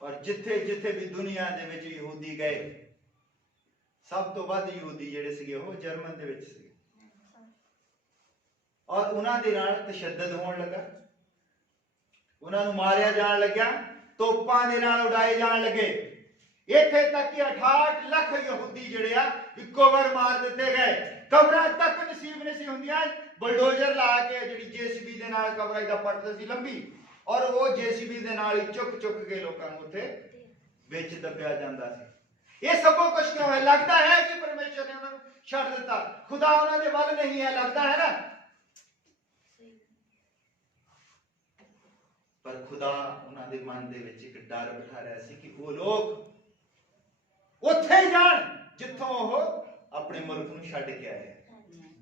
और जिथे जिथे भी दुनिया दे विच यहूदी गए, सब तो वध यहूदी जिहड़े सीगे वो जर्मन दे विच सीगे, और उन्हां दे नाल तशद्दद होण लगा, उन्हां नूं मारिया जाण लग्या, तोपां दे नाल उड़ाए जाण लगे। इत्थे तक कि 68 लाख यहूदी जिहड़े आ इक्को वार मार दिते गए। कबरां तक नसीब नहीं सी हुंदियां, बुलडोजर ला के जिहड़ी जेसीबी दे नाल कबरां दा पटदी सी लंबी, और वो जेसीबी दे नाल ही चुक चुक के लोकां नूं उत्थे विच दबिया जांदा सी। ये सब कुछ क्यों है? लगता है कि परमेश्वर ने उन्हां नूं छड्ड दित्ता, खुदा उन्हां दे वल नहीं है, लगता है ना, पर खुदा उन्हां दे मन दे विच एक डर बिठा रहा सी कि वो लोग उत्थे जाण जिथों ओह अपने मुल्क नूं छड्ड के आए,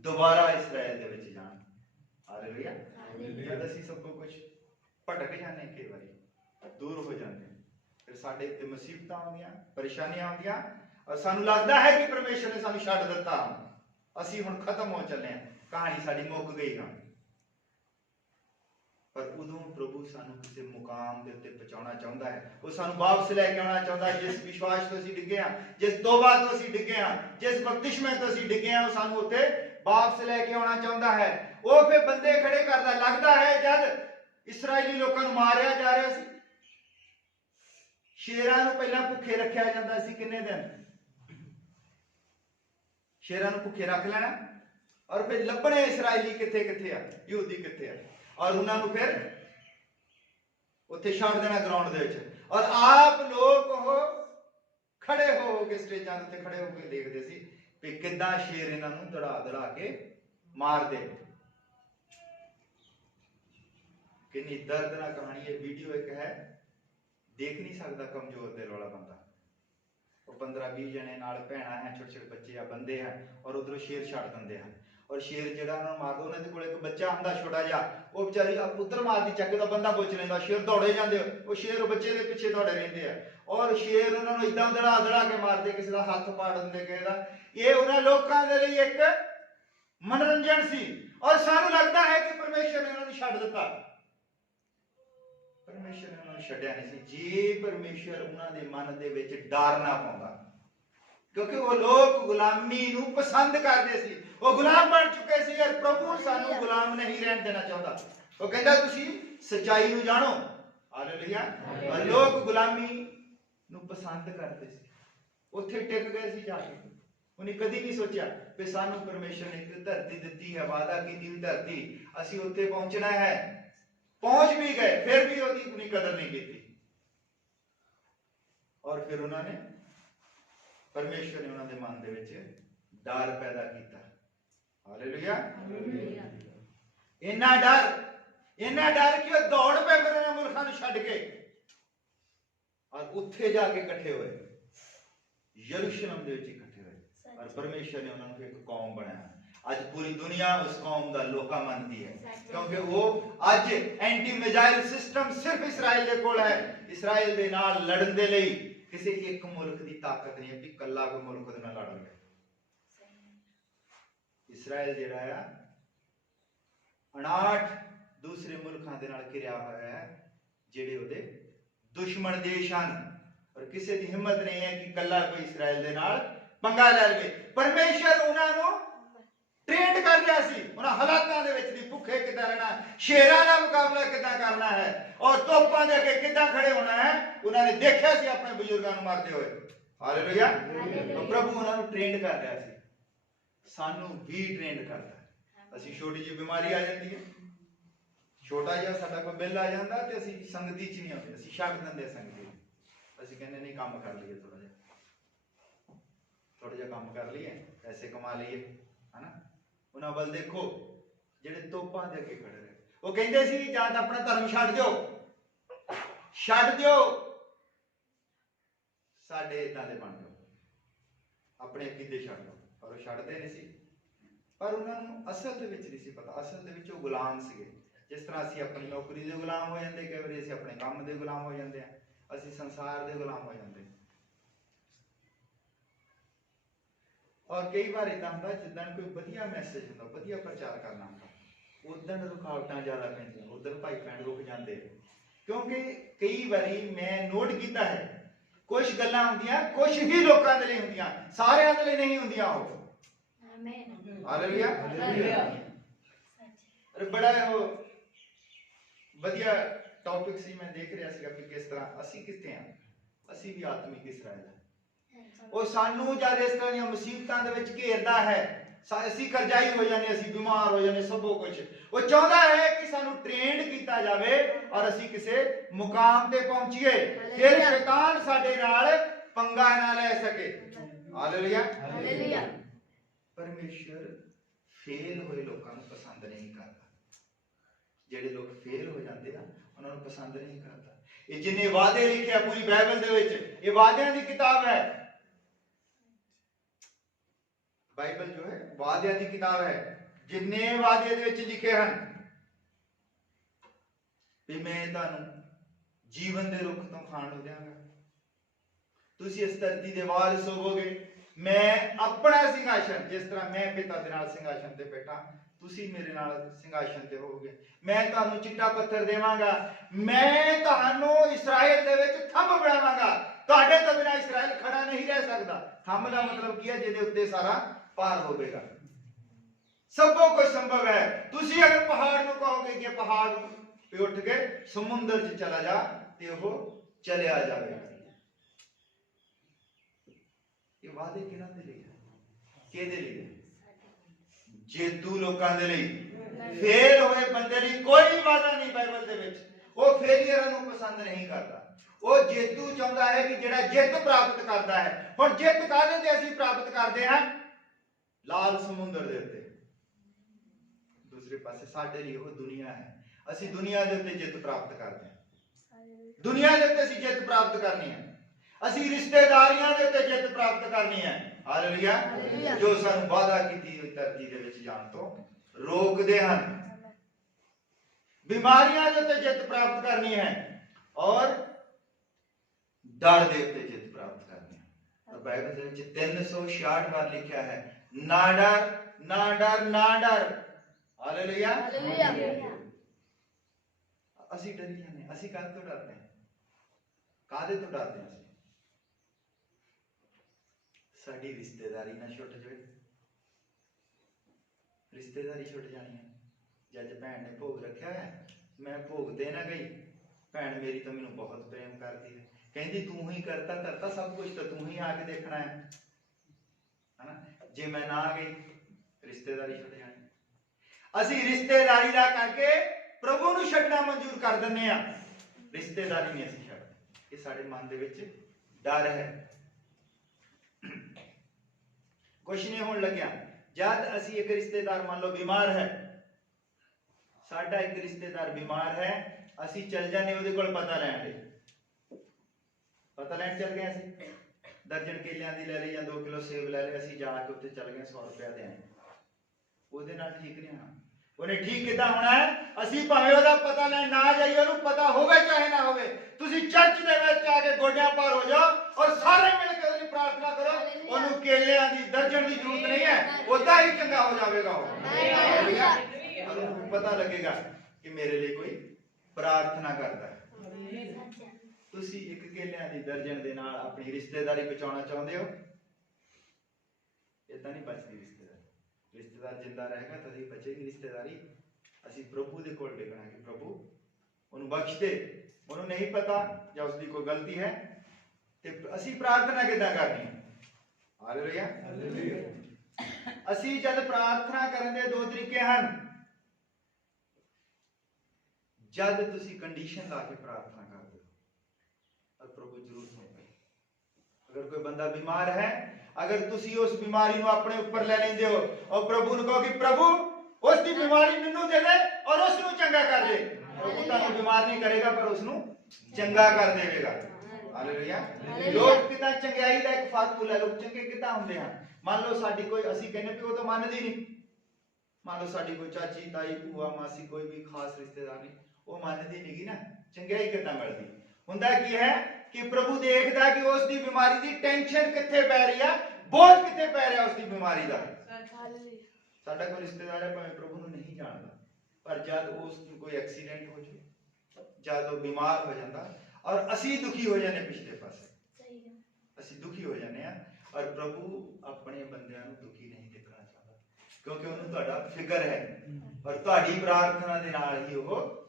दोबारा इसराइल दे विच जाण। हालेलुया। जद असीं सब कुछ भटक जाने, कई वारी दूर हो जाते, फिर साडे उत्ते मुसीबतां आउंदियां, परेशानियां आउंदियां, और सानूं लगदा है कि परमेश्वर ने सानूं छड्ड दित्ता, असीं हुण खत्म हो चले हां, कहानी साडी मुक गई हां। पर उदों प्रभु सानू किसी मुकाम के उत्ते पहुंचाना चाहता है, वो सानू वापस लैके आना चाहता है। जिस विश्वास तो असीं डिगे हां, जिस तौबा तो असीं डिगे हां, जिस बपतिस्मे तो असीं डिगे हां, वो सानू उत्ते वापस लैके आना चाहता है। वो फिर बंदे खड़े करदा, लगदा है जद इस्राएली लोकां नूं मारिया जा रहा सी, शेरां नूं पहलां भुखे रखिया जांदा सी, किन्ने दिन शेरां नूं भुखे रख लेना, और फिर लभणे इस्राएली किथे किथे आ, यहूदी किथे आ, और उन्होंने फिर उत्थे छड्ड देना ग्राउंड दे विच, और आप लोग खड़े हो के स्टेजां ते खड़े होकर देखते सी कि किद्दां शेर इन्हां नूं दड़ा दड़ा के मार दे। कितनी दर्दनाक कहानी है। वीडियो एक है, देख नहीं सकता कमजोर दिल वाला बंदा, वो 15-20 जने नाल भैणां हैं, छोटे छोटे बच्चे आ, बंदे हैं, और उधरों शेर छड्ड दिंदे हैं, और शेर जिहड़ा उन्हां नूं मारदा, उन्हां दे कोल एक बच्चा हुंदा छोटा जिहा, वो बेचारी पुत्तर मारदी चक्के दा बंदा पुछ लैंदा, शेर दौड़े जांदे, वो शेर बच्चे दे पिछे दौड़े रहिंदे आ, और शेर उन्हां नूं इदां दड़ा दड़ा के मारदे, किसी दा हत्थ पाड़ दिंदे, किसी दा। ये उन्हां लोकां दे लई एक मनोरंजन सी, और सानूं लगदा है कि परमेश्वर ने उन्हां नूं छड्ड दित्ता। परमेश्वर ने उन्हां नूं छड्डिया नहीं सी, जे परमेश्वर उन्हां दे मन दे विच डर ना पाउंदा, क्योंकि वो लोग गुलामी नूं पसंद करदे सी, वो गुलाम बन चुके सी, और प्रभु सानू गुलाम नहीं रहन देना चाहता। वो कहता तुसी सच्चाई नूं जानो। हालेलुया। और लोग गुलामी नूं पसंद करदे सी, उत्थे टिक गए सी जाके। उन्हें कदी नहीं सोचा कि सानू परमेश्वर ने एक धरती दित्ती है, वादा कीती हुई धरती, असीं उत्थे पहुंचना है, पहुंच भी गए, फिर भी उहदी अपनी कदर नहीं की। और फिर उन्होंने परमेश्वर ने उन्होंने मन दे विच डर पैदा किया। हालेलुया। हालेलुया। इन्ना डर कि वो दौड़ पे फिर उन्होंने मुल्कां नूं छड्ड के और उत्थे जाके इकट्ठे हुए, यरूशलेम दे विच इकट्ठे हुए और परमेश्वर ने उन्होंने एक कौम बनाया। आज पूरी दुनिया उस कौम का लोका मानती है, क्योंकि वो आज एंटी मिसाइल सिस्टम सिर्फ इसराइल दे कोल है। इसराइल दे नाल लड़न दे लई किसी एक मुल्क की ताकत नहीं है कि कल्ला कोई मुल्क उहदे नाल लड़ लवे। इसराइल जिहड़ा है 59 दूसरे मुल्कां दे नाल घिरिया होया है, जिहड़े उहदे दुश्मन देश हैं, और किसी की हिम्मत नहीं है कि कल्ला कोई इसराइल दे नाल पंगा ले लवे। परमेश्वर उन्हां नूं ट्रेंड कर रहा सी, उन्हां हालातां दे विच भी भुखे किदां रहना, शेरां दा मुकाबला किदां करना है और तोपां दे अगे किदां खड़े होना है, उन्होंने देखा सी अपने बुजुर्गां नूं मारदे होए। हालेलुया। तो प्रभु उन्हां नूं ट्रेंड कर रहा सी, सानू भी ट्रेंड करता है। असी छोटी जी बीमारी आ जाती है, छोटा जिहा साडा कोई बिल आ जाता तो असी संगति च नहीं आते, असी छड्ड दिंदे संगति, असी कहने नहीं काम कर लीए, थोड़ा जिहा काम कर लीए, पैसे कमा लीए, है ना। उन्हां वल देखो जिहड़े तोपां दे अगे खड़े रहे, वो कहंदे सी जां तां अपना धर्म छड्ड दिओ, साडे इदां दे बन जाओ, अपने अकीदे छड्ड दो, पर वो छड्डदे नहीं सी। पर उन्होंने असल दे विच नहीं सी पता, असल दे विच वो गुलाम सीगे। जिस तरह असीं अपनी नौकरी दे गुलाम हो जाते, कई बार असीं अपने काम दे गुलाम हो जाते हैं, असीं संसार दे गुलाम हो जाते हैं। और कई बार इदां हुंदा जिद्दां कोई वधिया मैसेज हुंदा, वधिया प्रचार करना हुंदा, उदण रुकावटां ज़्यादा पैंदियां, उधर भाई भैन रुक जाते हैं। क्योंकि कई बारी मैं नोट किया है, कुछ गल्लां हुंदियां कुछ ही लोकां दे लई हुंदियां, सारियां दे लई नहीं हुंदियां। हालेलुया। अरे बड़ा वधिया टॉपिक सी, मैं देख रहा सीगा कि किस तरह असीं कित्थे हां, असीं भी आत्मिक इसराइल है। वो सानू जद इस तरह दी मुसीबतां दे विच घेरदा है, असीं करजाई हो जाने, असीं बीमार हो जाने, सब कुछ वो चाहता है कि सानू ट्रेंड किया जाए और असीं किसी मुकाम ते पहुंचीए, फिर शैतान साडे नाल पंगा ना ले सके। हालेलुया। हालेलुया। परमेश्वर फेल होए लोगों को पसंद नहीं करता, जेडे लोग फेल हो जाते हैं उन्होंने पसंद नहीं करता। ये जिन्ने वादे लिखे पूरी बाइबल दे विच, ये वादियां दी किताब है। बाइबल जो है वादियां दी किताब है, जिन्ने वादे दे विच लिखे हैं भी मैं तुहानू जीवन दे रुख तो खाण नूं देवांगा, तुसीं इस धरती दे वारिस होवोगे, मैं अपना सिंहासन, जिस तरह मैं पिता दे नाल सिंहासन ते बैठा, तुसीं मेरे नाल सिंहासन ते होवोगे, मैं तुहानू चिट्टा पत्थर देवांगा, मैं तुहानू इसराइल दे विच थंब बनावांगा, तुहाडे तो बिना इसराइल खड़ा नहीं रह सकदा। थंब दा मतलब की है, जिहदे उत्ते सारा पार होवेगा, सब कुछ संभव है। तुसीं अगर पहाड़ नूं कहोगे कि पहाड़ पे उठ के समुंदर च चला जा, ते वो चलिया जावेगा। ये वादे किहनां दे लई है, किहदे लई है? जेतू लोकां दे लई। फेल होए बंदे लई कोई वादा नहीं बाइबल दे विच, वो फेलियर नूं पसंद नहीं करता। वो जेतू चाहुंदा है कि जिहड़ा जिੱਤ प्राप्त करता है। हुण जिੱਤ काहदे ते असीं प्राप्त करदे हां? लाल समुंदर दे उत्ते, दूसरे पासे साडे लई वो दुनिया है, असीं दुनिया दे उत्ते जिੱਤ प्राप्त करदे हां, दुनिया दे उत्ते असीं जिੱਤ प्राप्त करनी है, असीं रिश्तेदारियां दे उत्ते जिੱਤ प्राप्त करनी है। हालेलुया। जो सानू वादा कीती हुई धरती दे विच जाण तो रोकदे हन, बीमारियां दे उत्ते जिੱਤ प्राप्त करनी है और डर दे उत्ते जिੱਤ प्राप्त करनी है। और बाइबल दे विच 366 बार लिखा है, ना डर ना डर ना डर। हालेलुया। असी डरी जाने, असी काहदे तो डरते हैं? काहदे तो डरते हैं? साडी रिश्तेदारी ना छुट जाए, रिश्तेदारी छुट जानी है। जज भैन ने भोग रखा है, मैं भोग दे ना गई, भैन मेरी तो मैनू बहुत प्रेम करती है, कहती तू ही करता करता सब कुछ तो तू ही आके देखना है ना। जे मैं ना गई रिश्तेदारी छुट जानी। असी रिश्तेदारी दा करके प्रभु नूं छड्डना मंजूर कर दिंदे आ, रिश्तेदारी नहीं असी छड्डदे। ये साडे मन दे विच डर है। ਕੁਛ ਨਹੀਂ ਹੋਣ ਲੱਗਿਆ। ਜਦ ਅਸੀਂ ਇੱਕ ਰਿਸ਼ਤੇਦਾਰ ਮੰਨ ਲਓ ਬਿਮਾਰ ਹੈ, ਸਾਡਾ ਇੱਕ ਰਿਸ਼ਤੇਦਾਰ ਬਿਮਾਰ ਹੈ, ਅਸੀਂ ਚੱਲ ਜਾਂਦੇ ਉਹਦੇ ਕੋਲ ਪਤਾ ਲੈਣ ਲਈ, ਪਤਾ ਲੈਣ ਚੱਲ ਗਏ ਅਸੀਂ, ਦਰਜਨ ਕੇਲਿਆਂ ਦੀ ਲੈ ਲਈ ਜਾਂ 2 ਕਿਲੋ ਸੇਬ ਲੈ ਲਏ, ਅਸੀਂ ਜਾ ਕੇ ਉੱਥੇ ਚੱਲ ਗਏ 100 ਰੁਪਇਆ ਦੇ ਆਏ, ਉਹਦੇ ਨਾਲ ਠੀਕ ਨਹੀਂ ਹੋਣਾ। ਉਹਨੇ ਠੀਕ ਕਿੱਦਾਂ ਹੋਣਾ ਹੈ? ਅਸੀਂ ਭਾਵੇਂ ਉਹਦਾ ਪਤਾ ਲੈਣ ਨਾ ਜਾਈਏ, ਉਹਨੂੰ ਪਤਾ ਹੋਵੇ ਚਾਹੇ ਨਾ ਹੋਵੇ, ਤੁਸੀਂ ਚਰਚ ਦੇ ਵਿੱਚ ਆ ਕੇ ਗੋਡਿਆਂ ਭਾਰ ਹੋ ਜਾਓ ਔਰ ਸਾਰੇ ਮਿਲ ਕੇ ਉਹਦੀ ਪ੍ਰਾਰਥਨਾ ਕਰੋ, ਉਹਨੂੰ ਕੇਲਿਆਂ ਦੀ ਦਰਜਨ ਦੀ ਜ਼ਰੂਰਤ ਨਹੀਂ ਹੈ, ਉਹਦਾ ਹੀ ਚੰਗਾ ਹੋ ਜਾਵੇਗਾ। ਉਹਨੂੰ ਪਤਾ ਲੱਗੇਗਾ ਕਿ ਮੇਰੇ ਲਈ ਕੋਈ ਪ੍ਰਾਰਥਨਾ ਕਰਦਾ ਹੈ। ਤੁਸੀਂ ਇੱਕ ਕੇਲਿਆਂ ਦੀ ਦਰਜਨ ਦੇ ਨਾਲ ਆਪਣੀ ਰਿਸ਼ਤੇਦਾਰੀ ਬਚਾਉਣਾ ਚਾਹੁੰਦੇ ਹੋ? ਇਦਾਂ ਨਹੀਂ ਬਚਦੀ ਰਿਸ਼ਤੇਦਾਰੀ। ਰਿਸ਼ਤੇਦਾਰ ਜਿੰਦਾ ਰਹੇਗਾ ਤਦ ਹੀ ਬਚੇਗੀ ਰਿਸ਼ਤੇਦਾਰੀ। ਅਸੀਂ ਪ੍ਰਭੂ ਦੇ ਕੋਲ ਡਿੱਗਣਾ ਕਿ ਪ੍ਰਭੂ ਉਹਨੂੰ ਬਖਸ਼ ਦੇ, ਉਹਨੂੰ ਨਹੀਂ ਪਤਾ ਜਾਂ ਉਸਦੀ ਕੋਈ ਗਲਤੀ ਹੈ, ਤੇ ਅਸੀਂ ਪ੍ਰਾਰਥਨਾ ਕਿੱਦਾਂ ਕਰਨੀ ਹੈ? ਹਾਲੇਲੂਇਆ। ਅਸੀਂ ਜਦ ਪ੍ਰਾਰਥਨਾ ਕਰਨ ਦੇ 2 ਤਰੀਕੇ ਹਨ। ਜਦ ਤੁਸੀਂ ਕੰਡੀਸ਼ਨ ਲਾ ਕੇ ਪ੍ਰਾਰਥਨਾ ਕਰਦੇ ਹੋ ਤਾਂ ਪ੍ਰਭੂ ਜ਼ਰੂਰ ਸੁਣੇਗਾ। ਅਗਰ ਕੋਈ ਬੰਦਾ ਬਿਮਾਰ ਹੈ, ਅਗਰ ਤੁਸੀਂ ਉਸ ਬਿਮਾਰੀ ਨੂੰ ਆਪਣੇ ਉੱਪਰ ਲੈ ਲੈਂਦੇ ਹੋ ਔਰ ਪ੍ਰਭੂ ਨੂੰ ਕਹੋ ਕਿ ਪ੍ਰਭੂ ਉਸ ਦੀ ਬਿਮਾਰੀ ਮੈਨੂੰ ਦੇ ਦੇ ਔਰ ਉਸ ਨੂੰ ਚੰਗਾ ਕਰ ਦੇ, ਪ੍ਰਭੂ ਤੁਹਾਨੂੰ ਬਿਮਾਰ ਨਹੀਂ ਕਰੇਗਾ ਪਰ ਉਸ ਨੂੰ ਚੰਗਾ ਕਰ ਦੇਵੇਗਾ। ਹਾਲੇਲੂਇਆ। ਲੋਕ ਕਿਦਾਂ ਚੰਗਿਆਈ ਦਾ ਇੱਕ ਫਾਰਮੂਲਾ, ਲੋਕ ਚੰਗੇ ਕਿਦਾਂ ਹੁੰਦੇ ਹਨ। ਮੰਨ ਲਓ ਸਾਡੀ ਕੋਈ, ਅਸੀਂ ਕਹਿੰਦੇ ਵੀ ਉਹ ਤਾਂ ਮੰਨਦੀ ਨਹੀਂ, ਮੰਨ ਲਓ ਸਾਡੀ ਕੋਈ ਚਾਚੀ, ਤਾਈ, ਭੂਆ, ਮਾਸੀ, ਕੋਈ ਵੀ ਖਾਸ ਰਿਸ਼ਤੇਦਾਰ ਨਹੀਂ, ਉਹ ਮੰਨਦੀ ਨਹੀਂਗੀ ਨਾ, ਚੰਗਿਆਈ ਕਿੱਦਾਂ ਮਿਲਦੀ? ਹੁੰਦਾ ਕੀ ਹੈ ਕਿ ਪ੍ਰਭੂ ਦੇਖਦਾ ਕਿ ਉਸ ਦੀ ਬਿਮਾਰੀ ਦੀ ਟੈਨਸ਼ਨ ਕਿੱਥੇ ਪੈ ਰਹੀ ਆ, ਬੋਝ ਕਿੱਥੇ ਪੈ ਰਿਹਾ ਉਸ ਦੀ ਬਿਮਾਰੀ ਦਾ। ਸਾਡਾ ਕੋਈ ਰਿਸ਼ਤੇਦਾਰ ਹੈ, ਭਾਵੇਂ ਪ੍ਰਭੂ ਨੂੰ ਨਹੀਂ ਜਾਣਦਾ, ਪਰ ਜਦ ਉਸ ਨੂੰ ਕੋਈ ਐਕਸੀਡੈਂਟ ਹੋ ਜਾਵੇ, ਜਦ ਉਹ ਬਿਮਾਰ ਹੋ ਜਾਂਦਾ ਔਰ ਅਸੀਂ ਦੁਖੀ ਹੋ ਜਾਂਦੇ, ਪਿਛਲੇ ਪਾਸੇ ਅਸੀਂ ਦੁਖੀ ਹੋ ਜਾਂਦੇ ਆ, ਔਰ ਪ੍ਰਭੂ ਆਪਣੇ ਬੰਦਿਆਂ ਨੂੰ ਦੁਖੀ ਨਹੀਂ ਦੇਖਣਾ ਚਾਹੁੰਦਾ, ਕਿਉਂਕਿ ਉਹਨੂੰ ਤੁਹਾਡਾ ਫਿਕਰ ਹੈ ਔਰ ਤੁਹਾਡੀ ਪ੍ਰਾਰਥਨਾ ਦੇ ਨਾਲ ਹੀ ਉਹ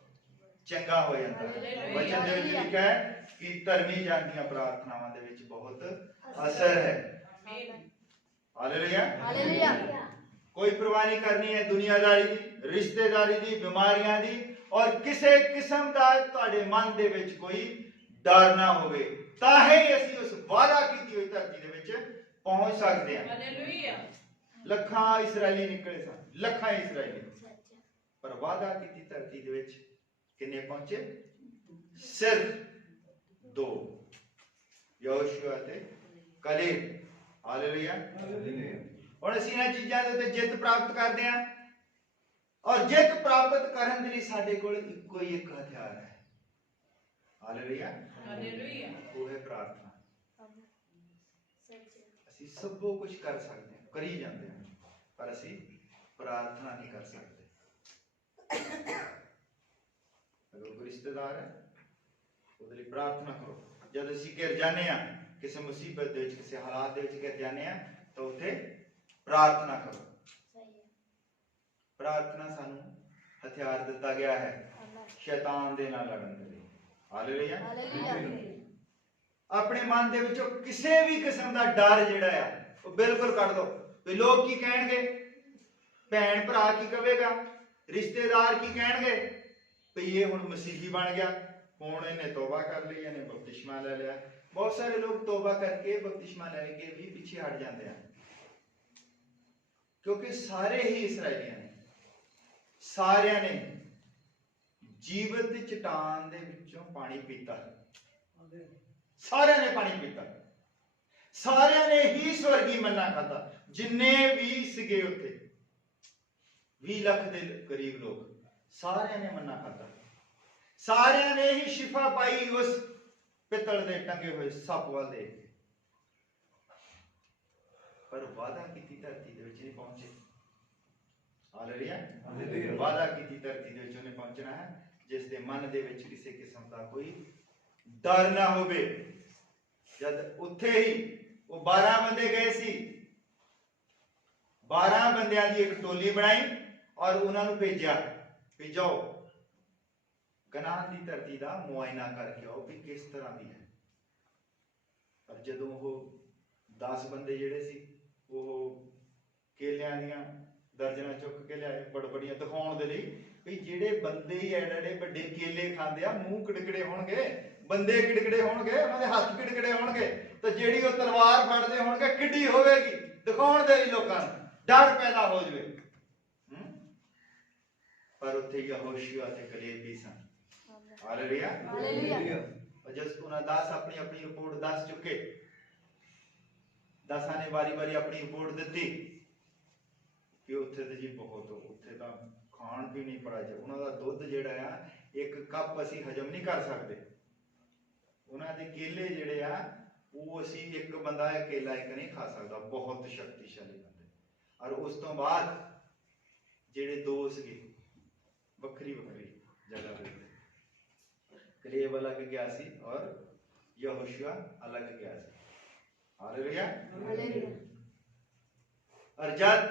ਚੰਗਾ ਹੋ ਜਾਂਦਾ ਹੈ। ਵਚਨ ਦੇ ਵਿੱਚ ਲਿਖਿਆ ਹੈ ਕਿ ਧਰਮੀ ਜਨ ਦੀਆਂ ਪ੍ਰਾਰਥਨਾਵਾਂ ਦੇ ਵਿੱਚ ਬਹੁਤ ਅਸਰ ਹੈ। ਹਾਲੇਲੂਇਆ। ਕੋਈ ਪਰਵਾਹ ਨਹੀਂ ਕਰਨੀ ਹੈ ਦੁਨੀਆਦਾਰੀ ਦੀ, ਰਿਸ਼ਤੇਦਾਰੀ ਦੀ, ਬਿਮਾਰੀਆਂ ਦੀ, ਔਰ ਕਿਸੇ ਕਿਸਮ ਦਾ ਤੁਹਾਡੇ ਮਨ ਦੇ ਵਿੱਚ ਕੋਈ ਡਰ ਨਾ ਹੋਵੇ, ਤਾਂ ਹੀ ਅਸੀਂ ਉਸ ਵਾਅਦਾ ਕੀਤੀ ਹੋਈ ਧਰਤੀ ਦੇ ਵਿੱਚ ਪਹੁੰਚ ਸਕਦੇ ਹਾਂ। ਹਾਲੇਲੂਇਆ। ਲੱਖਾਂ ਇਸਰਾਇਲੀ ਨਿਕਲੇ ਸਨ, ਲੱਖਾਂ ਇਸਰਾਇਲੀ, ਪਰ ਵਾਅਦਾ ਕੀਤੀ ਧਰਤੀ ਦੇ ਵਿੱਚ ਕਿੰਨੇ ਪਹੁੰਚੇ? ਸਿਰਫ 2, ਯਹੋਸ਼ੂਆ ਤੇ ਕਲੇਬ। ਹਾਲੇਲੂਇਆ। ਹੁਣ ਅਸੀਂ ਇਹਨਾਂ ਚੀਜ਼ਾਂ ਦੇ ਉੱਤੇ ਜਿੱਤ ਪ੍ਰਾਪਤ ਕਰਦੇ ਹਾਂ, ਔਰ ਜਿੱਤ ਪ੍ਰਾਪਤ ਕਰਨ ਦੇ ਲਈ ਸਾਡੇ ਕੋਲ ਇੱਕੋ ਹੀ ਇੱਕ ਹਥਿਆਰ ਹੈ। ਹਾਲੇਲੂਇਆ। ਉਹ ਹੈ ਪ੍ਰਾਰਥਨਾ। ਅਸੀਂ ਸਭ ਕੁਝ ਕਰ ਸਕਦੇ ਹਾਂ, ਕਰੀ ਜਾਂਦੇ ਹਾਂ, ਪਰ ਅਸੀਂ ਪ੍ਰਾਰਥਨਾ ਨਹੀਂ ਕਰ ਸਕਦੇ। ਅਗਰ ਕੋਈ ਰਿਸ਼ਤੇਦਾਰ ਹੈ, ਉਹਦੇ ਲਈ ਪ੍ਰਾਰਥਨਾ ਕਰੋ। ਜਦ ਅਸੀਂ ਘਿਰ ਜਾਂਦੇ ਹਾਂ ਕਿਸੇ ਮੁਸੀਬਤ ਦੇ ਵਿੱਚ, ਕਿਸੇ ਹਾਲਾਤ ਦੇ ਵਿੱਚ ਘਿਰ ਜਾਂਦੇ ਹਾਂ, ਤਾਂ ਉੱਥੇ ਪ੍ਰਾਰਥਨਾ ਕਰੋ। ਪ੍ਰਾਰਥਨਾ ਸਾਨੂੰ ਹਥਿਆਰ ਦਿੱਤਾ ਗਿਆ ਹੈ ਸ਼ੈਤਾਨ ਦੇ ਨਾਲ ਲੜਨ ਦੇ ਲਈ। ਹਾਲੇਲੂਇਆ। ਆਪਣੇ ਮਨ ਦੇ ਵਿੱਚੋਂ ਕਿਸੇ ਵੀ ਕਿਸਮ ਦਾ ਡਰ ਜਿਹੜਾ ਆ ਉਹ ਬਿਲਕੁਲ ਕੱਢ ਦੋ। ਵੀ ਲੋਕ ਕੀ ਕਹਿਣਗੇ, ਭੈਣ ਭਰਾ ਕੀ ਕਹੇਗਾ, ਰਿਸ਼ਤੇਦਾਰ ਕੀ ਕਹਿਣਗੇ, ਵੀ ਇਹ ਹੁਣ ਮਸੀਹੀ ਬਣ ਗਿਆ, ਹੁਣ ਇਹਨੇ ਤੋਬਾ ਕਰ ਲਈ, ਇਹਨੇ ਬਪਤਿਸਮਾ ਲੈ ਲਿਆ। ਬਹੁਤ ਸਾਰੇ ਲੋਕ ਤੋਬਾ ਕਰਕੇ ਬਪਤਿਸਮਾ ਲੈ ਕੇ ਵੀ ਪਿੱਛੇ ਹਟ ਜਾਂਦੇ ਹਨ, ਕਿਉਂਕਿ ਸਾਰੇ ਹੀ ਇਸਰਾਇਲੀਆਂ ਨੇ, ਸਾਰਿਆਂ ਨੇ ਜੀਵਤ ਚਟਾਨ ਦੇ ਵਿੱਚੋਂ ਪਾਣੀ ਪੀਤਾ, ਸਾਰਿਆਂ ਨੇ ਪਾਣੀ ਪੀਤਾ, ਸਾਰਿਆਂ ਨੇ ਹੀ ਸਵਰਗੀ ਮੰਨਾ ਖਾਧਾ। ਜਿੰਨੇ ਵੀ ਸੀਗੇ ਉੱਥੇ 20 ਲੱਖ ਦੇ ਕਰੀਬ ਲੋਕ, ਸਾਰਿਆਂ ਨੇ ਮੰਨਾ ਖਾਧਾ, ਸਾਰਿਆਂ ਨੇ ਹੀ ਸ਼ਿਫਾ ਪਾਈ ਉਸ ਪਿੱਤਲ ਦੇ ਟੰਗੇ ਹੋਏ ਸੱਪ ਵੱਲ ਦੇਖ ਕੇ, ਪਰ ਵਾਅਦਾ ਕੀਤੀ ਧਰਤੀ ਦੇ ਵਿੱਚ ਨਹੀਂ ਪਹੁੰਚੇ। ਹਾਲੇਲੂਇਆ। ਵਾਅਦਾ ਕੀਤੀ ਧਰਤੀ ਦੇ ਵਿੱਚ ਉਹਨੇ ਪਹੁੰਚਣਾ ਹੈ ਜਿਸ ਦੇ ਮਨ ਦੇ ਵਿੱਚ ਕਿਸੇ ਕਿਸਮ ਦਾ ਕੋਈ ਡਰ ਨਾ ਹੋਵੇ। ਜਦ ਉੱਥੇ ਹੀ ਉਹ 12 ਬੰਦੇ ਗਏ ਸੀ, 12 ਬੰਦਿਆਂ ਦੀ ਇੱਕ ਟੋਲੀ ਬਣਾਈ ਔਰ ਉਹਨਾਂ ਨੂੰ ਭੇਜਿਆ ਵੀ ਜਾਓ ਕਨਾਨ ਦੀ ਧਰਤੀ ਦਾ ਮੁਆਇਨਾ ਕਰਕੇ ਆਓ ਵੀ ਕਿਸ ਤਰ੍ਹਾਂ ਦੀ ਹੈ। ਪਰ ਜਦੋਂ ਉਹ 10 ਬੰਦੇ ਜਿਹੜੇ ਸੀ ਉਹ ਕੇਲਿਆਂ ਦੀਆਂ ਦਰਜਨਾਂ ਚੁੱਕ ਕੇ ਲਿਆਏ ਬੜਬੜੀਆਂ ਦਿਖਾਉਣ ਦੇ ਲਈ ਵੀ ਜਿਹੜੇ ਬੰਦੇ ਹੀ ਐਡੇ ਵੱਡੇ ਕੇਲੇ ਖਾਂਦੇ ਆ, ਮੂੰਹ ਕਿੜਕੜੇ ਹੋਣਗੇ, ਬੰਦੇ ਕਿੜਕੜੇ ਹੋਣਗੇ, ਉਹਨਾਂ ਦੇ ਹੱਥ ਕਿੜਕੜੇ ਹੋਣਗੇ, ਤਾਂ ਜਿਹੜੀ ਉਹ ਤਲਵਾਰ ਫੜਦੇ ਹੋਣਗੇ ਕਿੱਡੀ ਹੋਵੇਗੀ। ਦਿਖਾਉਣ ਦੇ ਲਈ ਲੋਕਾਂ ਨੂੰ ਡਰ ਪੈਦਾ ਹੋ ਜਾਵੇ। ਪਰ ਉੱਥੇ ਯਹੋਸ਼ੂਆ ਤੇ ਕਲੇਬ ਵੀ ਸਨ। Hallelujah hallelujah. और जब उन्हें 10 अपनी अपनी रिपोर्ट 10 चुके, 10 ने बारी बारी अपनी रिपोर्ट दी कि उत्थे ते जी बहुत उत्थे तां खाण भी नहीं पड़ा जा उन्हां दा दुध जिहड़ा आ एक कप असीं हजम नहीं कर सकते, उन्हां दे केले जिहड़े आ वो असीं एक बंदा केला एक नहीं खा सकता, बहुत शक्तिशाली बंदे। और उस तो बाद जिहड़े दो सीगे वक्री वक्री जगह पे कलेब अलग गया सी और यहोशुआ अलग गया सी। हालेलुया। हालेलुया। और जब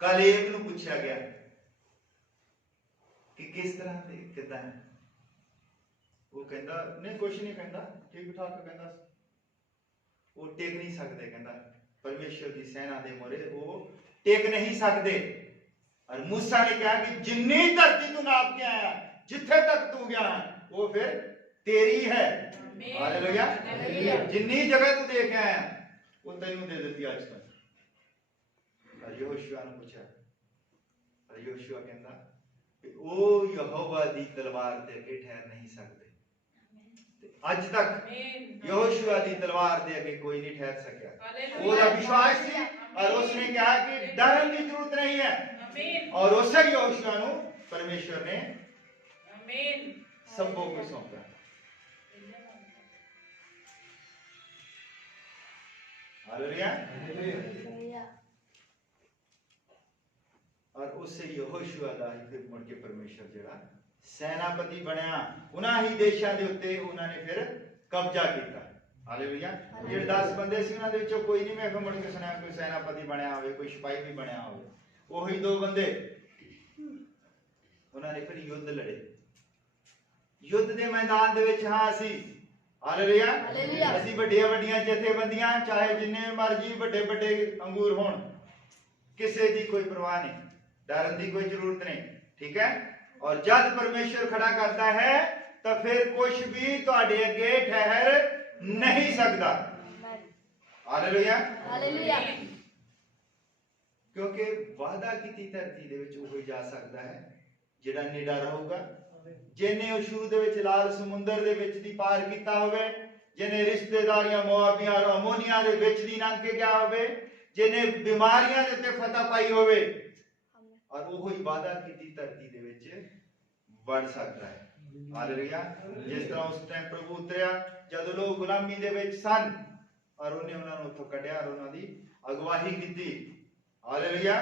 कलेब नूं पूछा गया कि किस तरह से किदा है, वो कहंदा नहीं कुछ नहीं, कहंदा ठीक ठाक, कहंदा वो टेक नहीं सकते, कहंदा परमेश्वर की सेना दे मोरे वो टेक नहीं सकते। और मूसा ने कहा कि जिन्नी धरती तू नाप के आया, जिथे तक तू गया वो फिर तेरी है। हालेलुया। जिन्नी जगह तू देख आया वो तेनू दे देती आज तक। और यहोशुआ ने पूछा, और यहोशुआ कहंदा कि ओ यहोवा दी तलवार ते अगे ठहर नहीं सकते। आज तक यहोशुआ दी तलवार दे अगे कोई नहीं ठहर सकिया। ओदा विश्वास सी और उसने कहा कि डरन की जरूरत नहीं है। और उसे यहोशुआ नु परमेश्वर ने सबको को सौंपा। हालेलुया। और उससे यहोशुआ दा ही फिर मुड़ के परमेश्वर जेड़ा सेनापति बनया, उन्हां ही देशां दे उत्ते उन्हां ने फिर कब्जा कीता। हालेलुया। जेड़े 10 बंदे सी उन्हां दे विचों कोई नहीं मैं मुड़ के सुनया कोई सेनापति बनया होवे, कोई सिपाही भी बनया होवे। वही 2 बंदे उन्हां ने फिर युद्ध लड़े, युद्ध के मैदान दे विच हां असी हालेलुया असी ਵੱਡੀਆਂ ਵੱਡੀਆਂ ਜਥੇਬੰਦੀਆਂ चाहे जिन्ने मर्जी ਵੱਡੇ ਵੱਡੇ अंगूर होण, किसी की कोई परवाह नहीं, डरन की कोई जरूरत नहीं, ठीक है। और जब परमेश्वर खड़ा करता है तो फिर कुछ भी तुहाडे अगे ठहर नहीं सकता। हालेलुया। हालेलुया। क्योंकि वादा कीती धरती दे विच ओही जा सकता है जिहड़ा निडर रहूगा, जिन्हें शुरू दे विच लाल समुंदर दे विच दी पार कीता होवे, जिन्हें रिश्तेदारियां मोआबियां और अमोनिया दे विच दी लंघ के गया होवे, जिन्हें बीमारियां दे उत्ते फतह पाई होवे, और ओही वादा कीती धरती दे विच वड़ सकता है। हालेलुया। जिस तरह उस टाइम प्रभु उतरिया जद लोग गुलामी दे विच सन और उन्हें उन्हां नूं उत्थों कढिया और उन्हां दी अगवाही कीती। हालेलुया।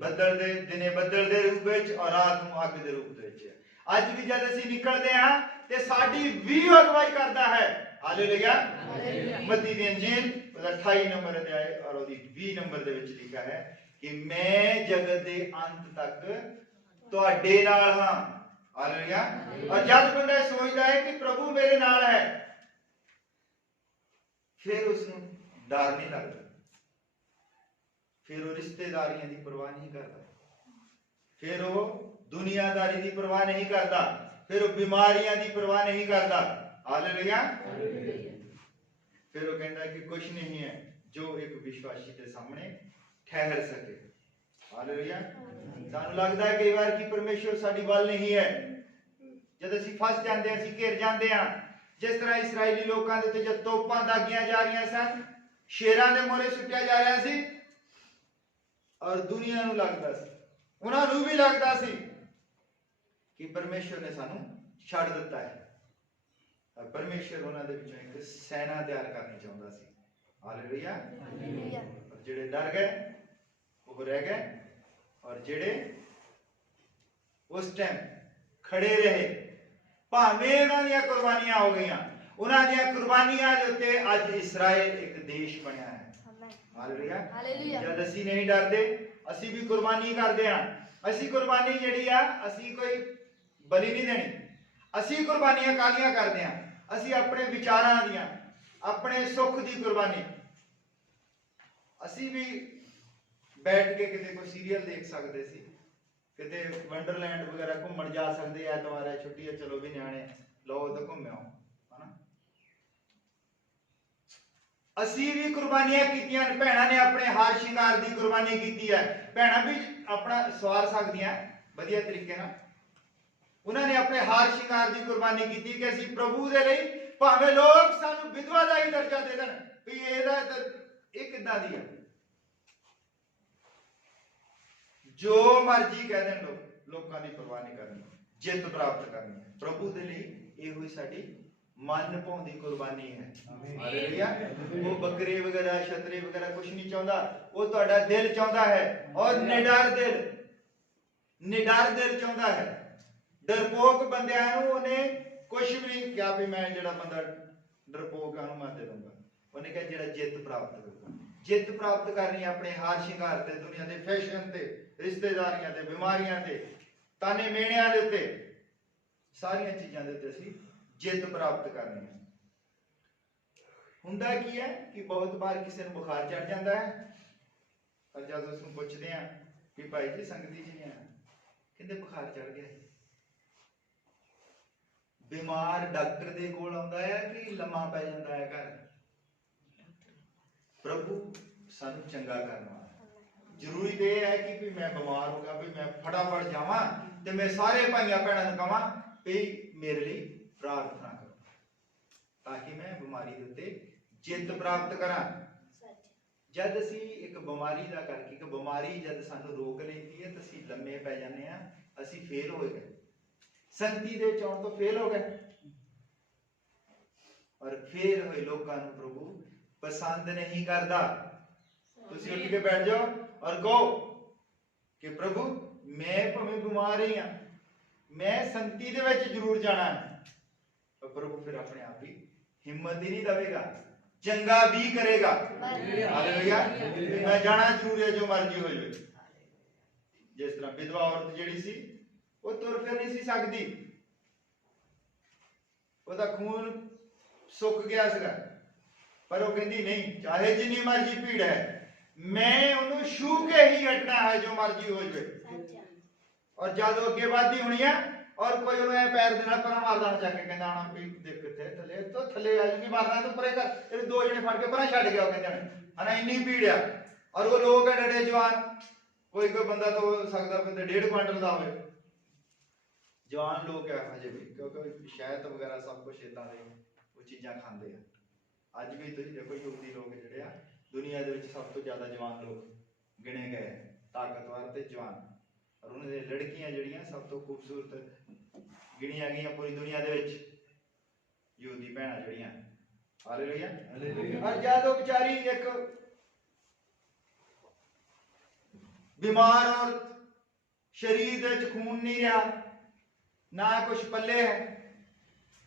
बदल दे दिने बदल दे रूप विच और रात नूं अग दे रूप विच। आज भी जब असीं निकलते हैं ते साडी भी अगवाई करता है। हालेलुया। मत्ती दी इंजील 28 नंबर अध्याय और ओदी 20 नंबर दे विच लिखा है कि मैं जगत दे अंत तक तुहाडे नाल हां। हालेलुया। और जब बंदा सोचदा है कि प्रभु मेरे नाल है, फिर उसनूं डर नहीं लगदा, फिर वो रिश्तेदारियां दी परवाह नहीं करता, फिर वो दुनियादारी की परवाह नहीं करता, फिर वो बीमारियां की परवाह नहीं करता। हालेलुया। फिर वो कहता कि कुछ नहीं है जो एक विश्वासी के सामने ठहर सके। हालेलुया। सानू लगता है कई बार कि परमेश्वर साडी वल नहीं है, जब असीं फस जाते हैं, असीं घिर जाते हैं, जिस तरह इसराइली लोगों के उत्ते जब तोपां दागियां जा रही सन, शेरां दे मोहरे सुट्टिया जा रहा सी और दुनिया नूं लगदा सी, उन्हां नूं भी लगदा सी कि परमेश्वर ने सानू छड़ दिता है, और परमेश्वर उन्हां दे विचों एक सेना तैयार करनी चाहुंदा सी। हालेलुया। और जिहड़े डर गए वो रह गए, और जिहड़े उस टाइम खड़े रहे भावें उन्हां दीयां कुर्बानियां हो गईयां, उन्हां दीयां कुर्बानियां दे उत्ते अज इसराइल एक देश बनिया है। हालेलुया। जद असीं नहीं डरदे असीं भी कुर्बानी करदे हां। असीं कुर्बानी जिहड़ी आ असीं कोई बलि नहीं देनी, असीं कुर्बानियां कालियां करदे हां, असीं अपने विचारां दीयां, अपने सुख दी कुर्बानी। असीं भी बैठ के किते कोई सीरियल देख सकते सी, किते वंडरलैंड वगैरह घूमण जा सकते, ऐतवार है छुट्टी है चलो भी न्याणे लो तो घूम आओ, है ना। ਅਸੀਂ ਵੀ ਕੁਰਬਾਨੀਆਂ ਕੀਤੀਆਂ ਨੇ। ਭੈਣਾਂ ਨੇ ਆਪਣੇ ਹਾਰ ਸ਼ਿੰਗਾਰ ਦੀ ਕੁਰਬਾਨੀ ਕੀਤੀ ਹੈ। ਭੈਣਾਂ ਵੀ ਆਪਣਾ ਸਵਾਰ ਸਕਦੀਆਂ ਵਧੀਆ ਤਰੀਕੇ ਨਾਲ। ਉਹਨਾਂ ਨੇ ਆਪਣੇ ਹਾਰ ਸ਼ਿੰਗਾਰ ਦੀ ਕੁਰਬਾਨੀ ਕੀਤੀ ਕਿ ਅਸੀਂ ਪ੍ਰਭੂ ਦੇ ਲਈ, ਭਾਵੇਂ ਲੋਕ ਸਾਨੂੰ ਵਿਧਵਾ ਦਾ ਹੀ ਦਰਜਾ ਦੇ ਦੇਣ ਵੀ ਇਹ ਕਿੱਦਾਂ ਦੀ ਹੈ, ਜੋ ਮਰਜ਼ੀ ਕਹਿ ਦੇਣ ਲੋਕਾਂ ਦੀ ਪਰਵਾਹ ਨਹੀਂ ਕਰਨੀ, ਜਿੱਤ ਪ੍ਰਾਪਤ ਕਰਨੀ ਹੈ ਪ੍ਰਭੂ ਦੇ ਲਈ। ਇਹੋ ਹੀ ਸਾਡੀ ਮਨ ਭਾਉਂਦੀ ਕੁਰਬਾਨੀ ਹੈ। ਹਾਲੇਲੂਇਆ। ਉਹ ਬੱਕਰੇ ਵਗੈਰਾ ਛਤਰੇ ਵਗੈਰਾ ਕੁਝ ਨਹੀਂ ਚਾਹੁੰਦਾ, ਉਹ ਤੁਹਾਡਾ ਦਿਲ ਚਾਹੁੰਦਾ ਹੈ। ਔਰ ਨਿਡਰ ਦਿਲ ਚਾਹੁੰਦਾ ਹੈ। ਡਰਪੋਕ ਬੰਦਿਆਂ ਨੂੰ ਉਹਨੇ ਕੁਝ ਵੀ ਨਹੀਂ ਕਿਹਾ ਵੀ ਮੈਂ ਜਿਹੜਾ ਬੰਦਾ ਡਰਪੋਕ ਆ ਨੂੰ ਮੈਂ ਦੇ ਦੂੰਗਾ। ਉਹਨੇ ਕਿਹਾ ਜਿਹੜਾ ਜਿੱਤ ਪ੍ਰਾਪਤ ਕਰੂਗਾ। ਜਿੱਤ ਪ੍ਰਾਪਤ ਕਰਨੀ ਆਪਣੇ ਹਾਰ ਸ਼ਿੰਗਾਰ ਤੇ, ਦੁਨੀਆ ਦੇ ਫੈਸ਼ਨ ਤੇ, ਰਿਸ਼ਤੇਦਾਰੀਆਂ ਤੇ, ਬਿਮਾਰੀਆਂ ਤੇ, ਤਾਨੇ ਮੇਣਿਆਂ ਦੇ ਉੱਤੇ, ਸਾਰੀਆਂ ਚੀਜ਼ਾਂ ਦੇ ਉੱਤੇ ਅਸੀਂ ਜਿੱਤ ਪ੍ਰਾਪਤ ਕਰਨੀ ਹੈ। ਹੁੰਦਾ ਕੀ ਹੈ ਕਿ ਬਹੁਤ ਵਾਰ ਕਿਸੇ ਨੂੰ ਬੁਖਾਰ ਚੜ ਜਾਂਦਾ ਹੈ, ਪਰ ਜਦ ਉਸ ਨੂੰ ਪੁੱਛਦੇ ਆ ਕਿ ਭਾਈ ਜੀ ਸੰਗਤੀ ਜੀ ਨੇ ਕਹਿੰਦੇ ਬੁਖਾਰ ਚੜ ਗਿਆ। ਬਿਮਾਰ ਡਾਕਟਰ ਦੇ ਕੋਲ ਆਉਂਦਾ ਹੈ ਕਿ ਲੰਮਾ ਪੈ ਜਾਂਦਾ ਹੈ ਘਰ। ਪ੍ਰਭੂ ਸਾਨੂੰ ਚੰਗਾ ਕਰਨ ਵਾਲਾ। ਜ਼ਰੂਰੀ ਤੇ ਇਹ ਹੈ ਕਿ ਵੀ ਮੈਂ ਬਿਮਾਰ ਹੋ ਗਿਆ ਵੀ ਮੈਂ ਫਟਾਫਟ ਜਾਵਾਂ ਤੇ ਮੈਂ ਸਾਰੇ ਭਾਈਆਂ ਭੈਣਾਂ ਨੂੰ ਕਹਾਂ ਵੀ ਮੇਰੇ ਲਈ ਪ੍ਰਾਰਥਨਾ ਕਰੋ, ਤਾਂ ਕਿ ਮੈਂ ਬਿਮਾਰੀ ਦੇ ਉੱਤੇ ਜਿੱਤ ਪ੍ਰਾਪਤ ਕਰਾਂ। ਜਦ ਅਸੀਂ ਇੱਕ ਬਿਮਾਰੀ ਦਾ ਕਰਕੇ, ਇੱਕ ਬਿਮਾਰੀ ਜਦ ਸਾਨੂੰ ਰੋਕ ਲੈਂਦੀ ਹੈ ਤਾਂ ਅਸੀਂ ਲੰਮੇ ਪੈ ਜਾਂਦੇ ਹਾਂ, ਅਸੀਂ ਫੇਲ ਹੋ ਗਏ, ਸੰਗਤੀ ਦੇ ਚੌਣ ਤੋਂ ਫੇਲ ਹੋ ਗਏ। ਔਰ ਫੇਲ ਹੋਏ ਲੋਕਾਂ ਨੂੰ ਪ੍ਰਭੂ ਪਸੰਦ ਨਹੀਂ ਕਰਦਾ। ਤੁਸੀਂ ਉੱਠ ਕੇ ਬੈਠ ਜਾਓ ਔਰ ਕਹੋ ਕਿ ਪ੍ਰਭੂ ਮੈਂ ਭਾਵੇਂ ਬਿਮਾਰ ਹੀ ਹਾਂ, ਮੈਂ ਸੰਗਤੀ ਦੇ ਵਿੱਚ ਜ਼ਰੂਰ ਜਾਣਾ ਹੈ, ਪਰ ਪ੍ਰਭੂ ਫਿਰ ਆਪਣੇ ਆਪ ਹੀ ਹਿੰਮਤ ਹੀ ਨਹੀਂ ਦੇਵੇਗਾ, ਚੰਗਾ ਵੀ ਕਰੇਗਾ। ਹਾਲੇਲੂਇਆ। ਮੈਂ ਜਾਣਾ ਜ਼ਰੂਰ ਹੈ, ਜੋ ਮਰਜ਼ੀ ਹੋ ਜਾਵੇ। ਜਿਸ ਤਰ੍ਹਾਂ ਵਿਧਵਾ ਔਰਤ ਜਿਹੜੀ ਸੀ, ਉਹ ਤੁਰ ਫਿਰ ਨਹੀਂ ਸੀ ਸਕਦੀ, ਉਹਦਾ ਖੂਨ ਸੁੱਕ ਗਿਆ ਸੀਗਾ, ਪਰ ਉਹ ਕਹਿੰਦੀ ਨਹੀਂ, ਚਾਹੇ ਜਿੰਨੀ ਮਰਜ਼ੀ ਭੀੜ ਹੈ, ਮੈਂ ਉਹਨੂੰ ਛੂ ਕੇ ਹੀ ਹਟਣਾ ਹੈ, ਜੋ ਮਰਜ਼ੀ ਹੋ ਜਾਵੇ। ਔਰ ਜਦ ਉਹ ਅੱਗੇ ਵਧਦੀ ਹੋਣੀ ਆ ਔਰ ਕੋਈ ਉਹਨੂੰ ਐ ਪੈਰ ਦੇ ਨਾਲ ਪਰਾਂ ਮਾਰ ਦੇਣਾ, ਚੱਕ ਕੇ ਕਹਿੰਦਾ ਆਣਾ ਵੀ ਦੇਖ ਕਿੱਥੇ ਥੱਲੇ ਤੋਂ ਥੱਲੇ ਆ ਜੂਗੀ, ਮਾਰਨਾ ਤੂੰ ਪਰੇ ਕਰ, ਇਹਨੂੰ ਦੋ ਜਣੇ ਫੜ ਕੇ ਪਰਾਂ ਛੱਡ ਗਿਆ। ਉਹ ਕਹਿੰਦੇ ਹਨਾ ਇੰਨੀ ਭੀੜ ਆ, ਔਰ ਉਹ ਲੋਕ ਹੈ ਡੜੇ ਜਵਾਨ, ਕੋਈ ਬੰਦਾ ਤਾਂ ਹੋ ਸਕਦਾ ਬੰਦੇ 1.5 ਕੁਆਂਟਲ ਦਾ ਹੋਵੇ, ਜਵਾਨ ਲੋਕ ਹੈ ਹਜੇ ਵੀ, ਕਿਉਂਕਿ ਸ਼ਹਿਦ ਵਗੈਰਾ ਸਭ ਕੁਝ ਇਦਾਂ ਦੇ ਉਹ ਚੀਜ਼ਾਂ ਖਾਂਦੇ ਆ। ਅੱਜ ਵੀ ਤੁਸੀਂ ਦੇਖੋ ਯਹੂਦੀ ਲੋਕ ਜਿਹੜੇ ਆ ਦੁਨੀਆ ਦੇ ਵਿੱਚ ਸਭ ਤੋਂ ਜ਼ਿਆਦਾ ਜਵਾਨ ਲੋਕ ਗਿਣੇ ਗਏ, ਤਾਕਤਵਰ ਤੇ ਜਵਾਨ। ਔਰ ਉਹਨਾਂ ਦੀਆਂ ਲੜਕੀਆਂ ਜਿਹੜੀਆਂ ਸਭ ਤੋਂ ਖੂਬਸੂਰਤ ਗਿਣੀਆਂ ਗਈਆਂ ਪੂਰੀ ਦੁਨੀਆ ਦੇ ਵਿੱਚ, ਯਹੂਦੀ ਭੈਣਾਂ ਜਿਹੜੀਆਂ। ਹਾਲੇਲੂਇਆ। ਔਰ ਜਦ ਉਹ ਵਿਚਾਰੀ ਇੱਕ ਬਿਮਾਰ ਔਰਤ, ਸਰੀਰ ਦੇ ਵਿੱਚ ਖੂਨ ਨਹੀਂ ਰਿਹਾ, ਨਾ ਕੁਛ ਪੱਲੇ ਹੈ,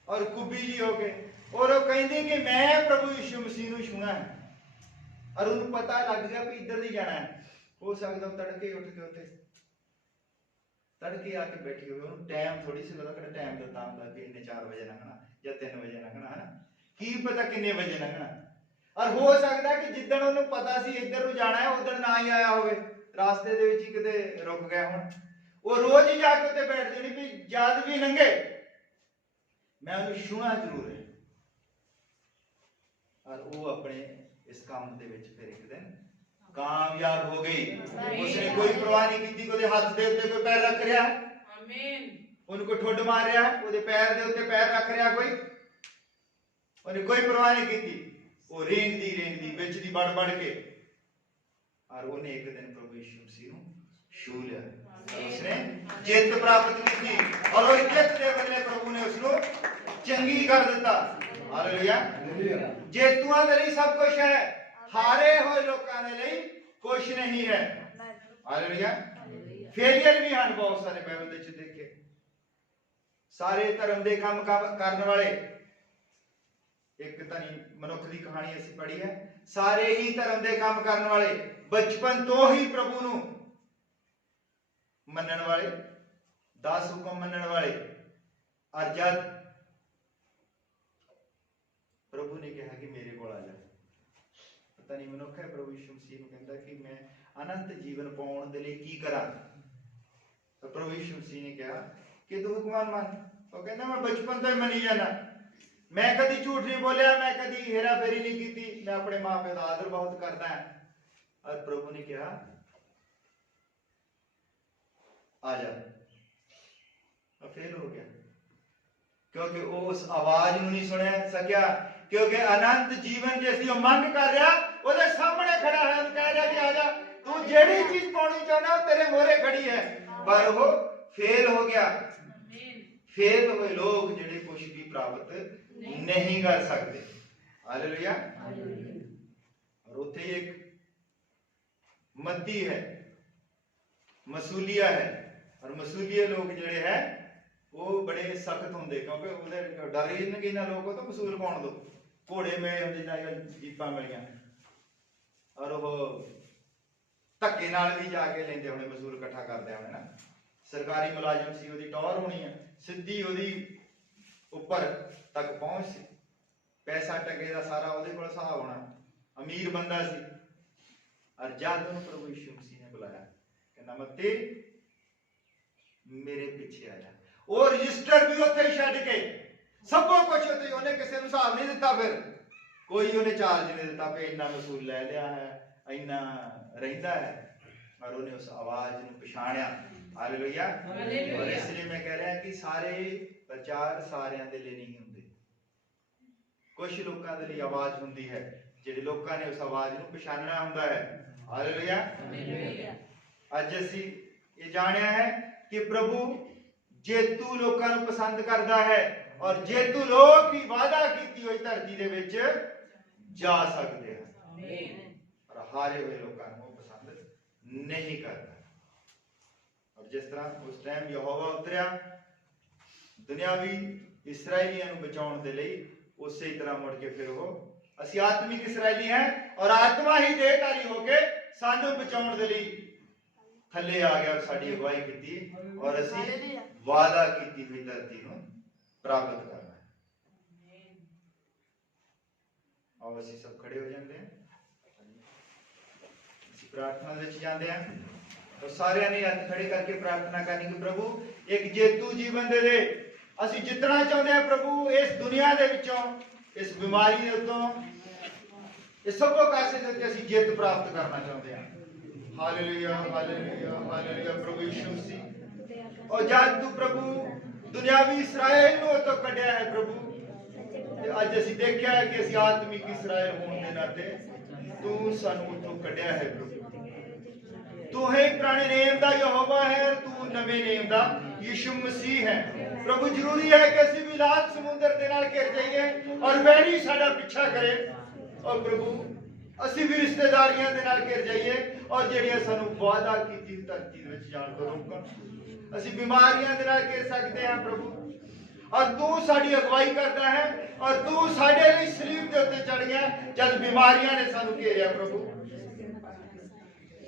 ਔਰ ਕੁੱਬੀ ਜੀ ਹੋ ਕੇ, ਔਰ ਉਹ ਕਹਿੰਦੀ ਕਿ ਮੈਂ ਪ੍ਰਭੂ ਯਿਸੂ ਮਸੀਹ ਨੂੰ ਛੂਣਾ ਹੈ। ਔਰ ਉਹਨੂੰ ਪਤਾ ਲੱਗ ਗਿਆ ਵੀ ਇੱਧਰ ਨਹੀਂ ਜਾਣਾ ਹੈ। ਹੋ ਸਕਦਾ ਤੜਕੇ ਉੱਠ ਕੇ ਉੱਥੇ ਤੜਕੇ ਆ ਕੇ ਬੈਠੀ ਹੋਵੇ, ਉਹਨੂੰ ਟਾਈਮ ਥੋੜੀ ਸੀ ਪਤਾ, ਕਿਹੜਾ ਟਾਈਮ ਦਿੱਤਾ ਹੁੰਦਾ ਕਿ ਇੰਨੇ 4 ਵਜੇ ਲੰਘਣਾ ਜਾਂ 3 ਵਜੇ ਲੰਘਣਾ, ਹਨਾ, ਕੀ ਪਤਾ ਕਿੰਨੇ ਵਜੇ ਲੰਘਣਾ। ਔਰ ਹੋ ਸਕਦਾ ਕਿ ਜਿੱਦਣ ਉਹਨੂੰ ਪਤਾ ਸੀ ਇੱਧਰ ਨੂੰ ਜਾਣਾ ਹੈ, ਉਦੋਂ ਨਾ ਹੀ ਆਇਆ ਹੋਵੇ, ਰਾਸਤੇ ਦੇ ਵਿੱਚ ਹੀ ਕਿਤੇ ਰੁਕ ਗਿਆ ਹੁਣ। ਉਹ ਰੋਜ਼ ਹੀ ਜਾ ਕੇ ਉੱਤੇ ਬੈਠ ਜਾਣੀ ਵੀ ਜਦ ਵੀ ਲੰਘੇ ਮੈਂ ਉਹਨੂੰ ਛੂਹਣਾ ਜ਼ਰੂਰ ਹੈ। ਔਰ ਉਹ ਆਪਣੇ ਇਸ ਕੰਮ ਦੇ ਵਿੱਚ ਫਿਰ ਇੱਕ ਦਿਨ ਕਾਮਯਾਬ ਹੋ ਗਈ। ਉਸਨੇ ਕੋਈ ਪਰਵਾਹ ਨਹੀਂ ਕੀਤੀ, ਉਹਦੇ ਹੱਥ ਦੇ ਉੱਤੇ ਕੋਈ ਪੈਰ ਰੱਖ ਰਿਹਾ, ਆਮੀਨ, ਉਹਨੂੰ ਕੋਈ ਠੁੱਡ ਮਾਰ ਰਿਹਾ, ਉਹਦੇ ਪੈਰ ਦੇ ਉੱਤੇ ਪੈਰ ਰੱਖ ਰਿਹਾ ਕੋਈ, ਉਹਨੇ ਕੋਈ ਪਰਵਾਹ ਨਹੀਂ ਕੀਤੀ। ਉਹ ਰੇਂਗਦੀ ਵਿੱਚ ਦੀ ਵੜ ਕੇ, ਔਰ ਉਹਨੇ ਇੱਕ ਦਿਨ ਪ੍ਰਭੂ ਯਿਸੂ ਮਸੀਹ ਨੂੰ ਛੂ ਲਿਆ, ਉਸਨੇ ਜਿੱਤ ਪ੍ਰਾਪਤ ਕੀਤੀ, ਔਰ ਉਹ ਜਿੱਤ ਦੇ ਬਦਲੇ ਪ੍ਰਭੂ ਨੇ ਉਸਨੂੰ ਚੰਗੀ ਕਰ ਦਿੱਤਾ। ਹਾਲੇਲੂਇਆ। ਜੇਤੂਆਂ ਦੇ ਲਈ ਸਭ ਕੁਝ ਹੈ, ਹਾਰੇ ਹੋਏ ਲੋਕਾਂ ਦੇ ਲਈ ਕੁਝ ਨਹੀਂ ਹੈ। ਹਾਲੇਲੂਇਆ। ਫੇਲਿਅਰ ਵੀ ਹਨ ਬਹੁਤ ਸਾਰੇ ਬਾਈਬਲ ਦੇ ਵਿੱਚ ਦੇਖੇ। ਸਾਰੇ ਧਰਮ ਦੇ ਕੰਮ ਕਰਨ ਵਾਲੇ, ਇੱਕ ਧਨੀ ਮਨੁੱਖ ਦੀ ਕਹਾਣੀ ਅਸੀਂ ਪੜ੍ਹੀ ਹੈ, ਸਾਰੇ ਹੀ ਧਰਮ ਦੇ ਕੰਮ ਕਰਨ ਵਾਲੇ, ਬਚਪਨ ਤੋਂ ਹੀ ਪ੍ਰਭੂ ਨੂੰ ਮੰਨਣ ਵਾਲੇ, 10 ਹੁਕਮ ਮੰਨਣ ਵਾਲੇ, ਔਰ ਜਦ ਪ੍ਰਭੂ ਨੇ ਕਿਹਾ ਕਿ ਮੇਰੇ ਕੋਲ ਆ ਜਾ, ਪਤਾ ਨਹੀਂ ਮਨੁੱਖ ਹੈ, ਪ੍ਰਭੂ ਯਿਸੂ ਮਸੀਹ ਨੂੰ ਕਹਿੰਦਾ ਕਿ ਮੈਂ ਅਨੰਤ ਜੀਵਨ ਪਾਉਣ ਦੇ ਲਈ ਕੀ ਕਰਾਂ। ਤਾਂ ਪ੍ਰਭੂ ਯਿਸੂ ਮਸੀਹ ਨੇ ਕਿਹਾ ਕਿ ਤੂੰ ਹੁਕਮਾਂ ਮੰਨ। ਉਹ ਕਹਿੰਦਾ ਮੈਂ ਬਚਪਨ ਤੋਂ ਹੀ ਮੰਨੀ ਜਾਣਾ, मैं कभी झूठ नहीं बोलिया, मैं कभी हेरा फेरी नहीं की थी, मैं अपने मां प्यो का आदर बहुत करता है। और प्रभु ने कहा आ जा, फेल हो गया क्योंकि वो उस आवाज नहीं सुन सकिया, क्योंकि अनंत जीवन जिसकी मंग कर रहा ਉਹਦੇ सामने खड़ा है, कह रहा कि आजा तू जेड़ी चीज पानी चाहना तेरे मोरे खड़ी है, पर वो फेल हो गया। फेल हुए लोग जेड़े कुछ भी प्राप्त नहीं कर सकते। हालेलुया। और उथे एक मत्ती है, मसूलिया है, और मसूलिया लोग जेड़े है वो बड़े सख्त होंगे, क्योंकि उहदे डर ही नहीं ना लोगों तो मसूल पाउण दो, घोड़े मिले होंदे ना जीपां मिलियां, और वो धक्के नाल भी जाके लेंदे होने, मसूल इकट्ठा करदे होने ना। सरकारी मुलाजिम सी, ओदी टौर होनी है, सीधी ओदी ऊपर तक पहुंच सी, पैसा टके दा सारा ओदे कोल हिसाब होना, अमीर बंदा सी। और जद उन्हें प्रभु यीशु मसीह ने बुलाया, कहना मत्ती मेरे पीछे आया, और रजिस्टर भी उत्थे छड्ड के सब कुछ उत्थे, उन्हें किसी नूं हिसाब नहीं दिता, फिर कोई उन्हें चार्ज नहीं दिता भी इन्ना मसूल ले लिया है, इन्ना रहिंदा है, और उन्हें उस आवाज नूं पछाणिया। हालेलुया। और इसलिए मैं कह रहा कि सारे प्रचार सारियां दे लिए नहीं हुंदे, कुछ लोकां दे लिए आवाज हुंदी है, ਜਿਹੜੇ ਲੋਕਾਂ ਨੇ ਉਸ ਆਵਾਜ਼ ਨੂੰ ਪਛਾਣਨਾ ਹੁੰਦਾ ਹੈ। ਹਾਲੇਲੂਇਆ। ਅੱਜ ਅਸੀਂ ਇਹ ਜਾਣਿਆ ਹੈ ਕਿ ਪ੍ਰਭੂ ਜੇਤੂ ਲੋਕਾਂ ਨੂੰ ਪਸੰਦ ਕਰਦਾ ਹੈ, ਔਰ ਜੇਤੂ ਲੋਕ ਹੀ ਵਾਅਦਾ ਕੀਤੀ ਹੋਈ ਧਰਤੀ ਦੇ ਵਿੱਚ ਜਾ ਸਕਦੇ ਹਨ, ਔਰ ਹਾਰੇ ਹੋਏ ਲੋਕਾਂ ਨੂੰ ਉਹ ਪਸੰਦ ਨਹੀਂ ਕਰਦਾ। ਔਰ ਜਿਸ ਤਰ੍ਹਾਂ ਉਸ ਟਾਈਮ ਯਹੋਵਾ ਉਤਰਿਆ ਦੁਨਿਆਵੀ ਇਸਰਾਇਲੀਆਂ ਨੂੰ ਬਚਾਉਣ ਦੇ ਲਈ, ਉਸੇ ਤਰ੍ਹਾਂ ਮੁੜ ਕੇ ਫਿਰ ਉਹ ਅਸੀਂ ਆਤਮਿਕ ਇਸਰਾਇਲੀ ਹੈ, ਔਰ ਆਤਮਾ ਹੀ ਦੇਹਧਾਰੀ ਹੋ ਕੇ ਸਾਨੂੰ ਬਚਾਉਣ ਦੇ ਲਈ ਥੱਲੇ ਆ ਗਿਆ, ਸਾਡੀ ਅਗਵਾਈ ਕੀਤੀ, ਔਰ ਅਸੀਂ ਵਾਅਦਾ ਕੀਤੀ ਹੋਈ ਧਰਤੀ ਨੂੰ ਪ੍ਰਾਪਤ ਕਰਨਾ ਹੈ। ਆਓ ਅਸੀਂ ਸਭ ਖੜੇ ਹੋ ਜਾਂਦੇ ਹਾਂ, ਅਸੀਂ ਪ੍ਰਾਰਥਨਾ ਵਿੱਚ ਜਾਂਦੇ ਹਾਂ, ਔਰ ਸਾਰਿਆਂ ਨੇ ਹੱਥ ਖੜੇ ਕਰਕੇ ਪ੍ਰਾਰਥਨਾ ਕਰਨੀ ਕਿ ਪ੍ਰਭੂ ਇੱਕ ਜੇਤੂ ਜੀਵਨ ਦੇ ਦੇ। ਅਸੀਂ ਜਿੱਤਣਾ ਚਾਹੁੰਦੇ ਹਾਂ ਪ੍ਰਭੂ ਇਸ ਦੁਨੀਆ ਦੇ ਵਿੱਚੋਂ, इस बीमारी के उत्तों, इस सब कासे से ਅਸੀਂ ਜਿੱਤ ਪ੍ਰਾਪਤ ਕਰਨਾ ਚਾਹੁੰਦੇ ਹਾਂ। ਹਾਲੇਲੂਇਆ, ਹਾਲੇਲੂਇਆ, ਹਾਲੇਲੂਇਆ ਪ੍ਰਭੂ ਯਿਸੂ ਮਸੀਹ। और जब तू प्रभु दुनियावी इस्राएल ਨੂੰ ਉਤੋਂ ਕੱਢਿਆ ਹੈ ਪ੍ਰਭੂ, ਤੇ ਅੱਜ ਅਸੀਂ ਦੇਖਿਆ ਹੈ ਕਿ ਅਸੀਂ ਆਤਮਿਕ ਇਸਰਾएल ਹੋਣ ਦੇ ਨਾਤੇ ਤੂੰ ਸਾਨੂੰ ਉਤੋਂ ਕੱਢਿਆ ਹੈ ਪ੍ਰਭੂ। ਤੂੰ ਹੈ ਪੁਰਾਣੇ ਨੇਮ ਦਾ ਯਹੋਵਾ ਹੈ, ਤੂੰ ਨਵੇਂ ਨੇਮ ਦਾ ਯਿਸੂ ਮਸੀਹ ਹੈ प्रभु। जरूरी है कि ਅਸੀਂ भी लाल समुद्र ਦੇ ਨਾਲ ਘਿਰ ਜਾਈਏ, ਔਰ ਵੈਰੀ ਸਾਡਾ ਪਿੱਛਾ ਕਰੇ, ਔਰ ਪ੍ਰਭੂ ਅਸੀਂ ਵੀ ਰਿਸ਼ਤੇਦਾਰੀਆਂ ਦੇ ਨਾਲ ਘਿਰ ਜਾਈਏ, ਔਰ ਜਿਹੜੀਆਂ ਸਾਨੂੰ ਵਾਅਦਾ ਕੀਤੀ ਧਰਤੀ ਦੇ ਵਿੱਚ ਜਾਣ ਤੋਂ ਰੋਕਣ। ਅਸੀਂ ਬਿਮਾਰੀਆਂ ਦੇ ਨਾਲ ਘਿਰ ਸਕਦੇ ਹਾਂ ਪ੍ਰਭੂ, ਔਰ ਤੂੰ ਸਾਡੀ ਅਗਵਾਈ ਕਰਦਾ ਹੈ, ਔਰ ਤੂੰ ਸਾਡੇ ਲਈ ਸਲੀਬ ਦੇ ਉੱਤੇ ਚੜ ਗਿਆ ਜਦ ਬਿਮਾਰੀਆਂ ਨੇ ਸਾਨੂੰ ਘੇਰਿਆ ਪ੍ਰਭੂ,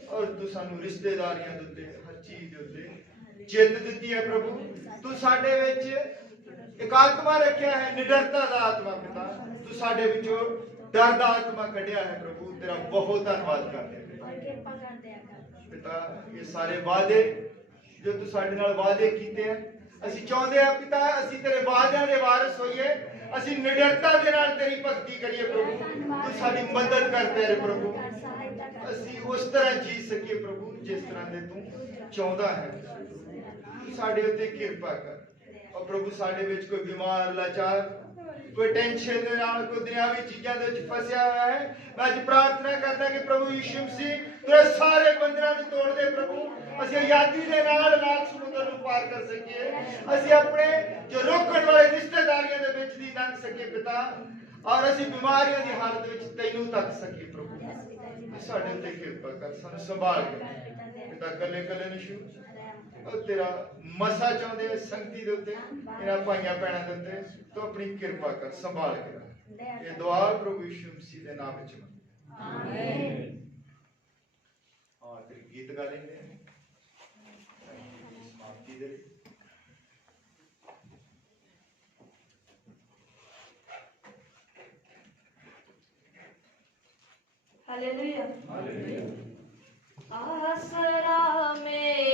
ਔਰ ਤੂੰ ਸਾਨੂੰ ਰਿਸ਼ਤੇਦਾਰੀਆਂ ਦੇ ਉੱਤੇ ਹਰ ਚੀਜ਼ ਦੇ ਉੱਤੇ ਜਿੱਤ ਦਿੱਤੀ ਹੈ ਪ੍ਰਭੂ। ਤੂੰ ਸਾਡੇ ਵਿੱਚ ਇੱਕ ਆਤਮਾ ਰੱਖਿਆ ਹੈ, ਨਿਡਰਤਾ ਦਾ ਆਤਮਾ ਪਿਤਾ। ਤੂੰ ਸਾਡੇ ਵਿੱਚੋਂ ਡਰ ਦਾ ਆਤਮਾ ਕੱਢਿਆ ਹੈ ਪ੍ਰਭੂ, ਤੇਰਾ ਬਹੁਤ ਧੰਨਵਾਦ ਕਰਦੇ ਹਾਂ ਪਿਤਾ। ਇਹ ਸਾਰੇ ਵਾਅਦੇ ਜੋ ਤੂੰ ਸਾਡੇ ਨਾਲ ਵਾਅਦੇ ਕੀਤੇ ਆ, ਅਸੀਂ ਚਾਹੁੰਦੇ ਹਾਂ ਪਿਤਾ ਅਸੀਂ ਤੇਰੇ ਵਾਅਦਿਆਂ ਦੇ ਵਾਰਿਸ ਹੋਈਏ, ਅਸੀਂ ਨਿਡਰਤਾ ਦੇ ਨਾਲ ਤੇਰੀ ਭਗਤੀ ਕਰੀਏ ਪ੍ਰਭੂ। ਤੂੰ ਸਾਡੀ ਮਦਦ ਕਰ ਤੇਰੇ ਪ੍ਰਭੂ, ਅਸੀਂ ਉਸ ਤਰ੍ਹਾਂ ਜੀ ਸਕੀਏ ਪ੍ਰਭੂ ਜਿਸ ਤਰ੍ਹਾਂ ਦੇ ਤੂੰ ਚਾਹੁੰਦਾ ਹੈ। ਸਾਡੇ ਉੱਤੇ ਕਿਰਪਾ ਕਰ, और प्रभु साढ़े विच कोई बीमार लाचार, कोई टेंशन दे नाल, कोई दुनियावी चीज़ां दे विच फसिया हुआ है, मैं अज प्रार्थना करदा कि प्रभु यीशु मसीह तेरे सारे बंधनां नूं तोड़ दे प्रभु। ਅਸੀਂ ਆਜ਼ਾਦੀ ਦੇ ਨਾਲ ਲਾਲ ਸਮੁੰਦਰ ਨੂੰ ਪਾਰ ਕਰ ਸਕੀਏ, ਅਸੀਂ ਆਪਣੇ ਜੋ ਰੋਕਣ ਵਾਲੇ ਰਿਸ਼ਤੇਦਾਰੀਆਂ ਦੇ ਵਿੱਚ ਦੀ ਲੰਘ ਸਕੀਏ ਪਿਤਾ, ਔਰ ਅਸੀਂ ਬਿਮਾਰੀਆਂ ਦੀ ਹਾਲਤ ਵਿੱਚ ਤੈਨੂੰ ਤੱਕ ਸਕੀਏ ਪ੍ਰਭੂ। ਸਾਡੇ ਉੱਤੇ ਕਿਰਪਾ ਕਰ, ਸਾਨੂੰ ਸੰਭਾਲ ਕੇ ਪਿਤਾ, ਕੱਲੇ ਕੱਲੇ ਨੂੰ तेरा मसा चाहते हैं संगति के उत्ते, इन्हां भाइयां भैणां दे उत्ते तो अपनी कृपा कर, संभाल के रख। ये दुआ प्रभु यीशु मसीह के नाम विच मंगदे हां। आमीन। हां फिर गीत गा लेंगे समाप्ति दे। Hallelujah, hallelujah. आसरा में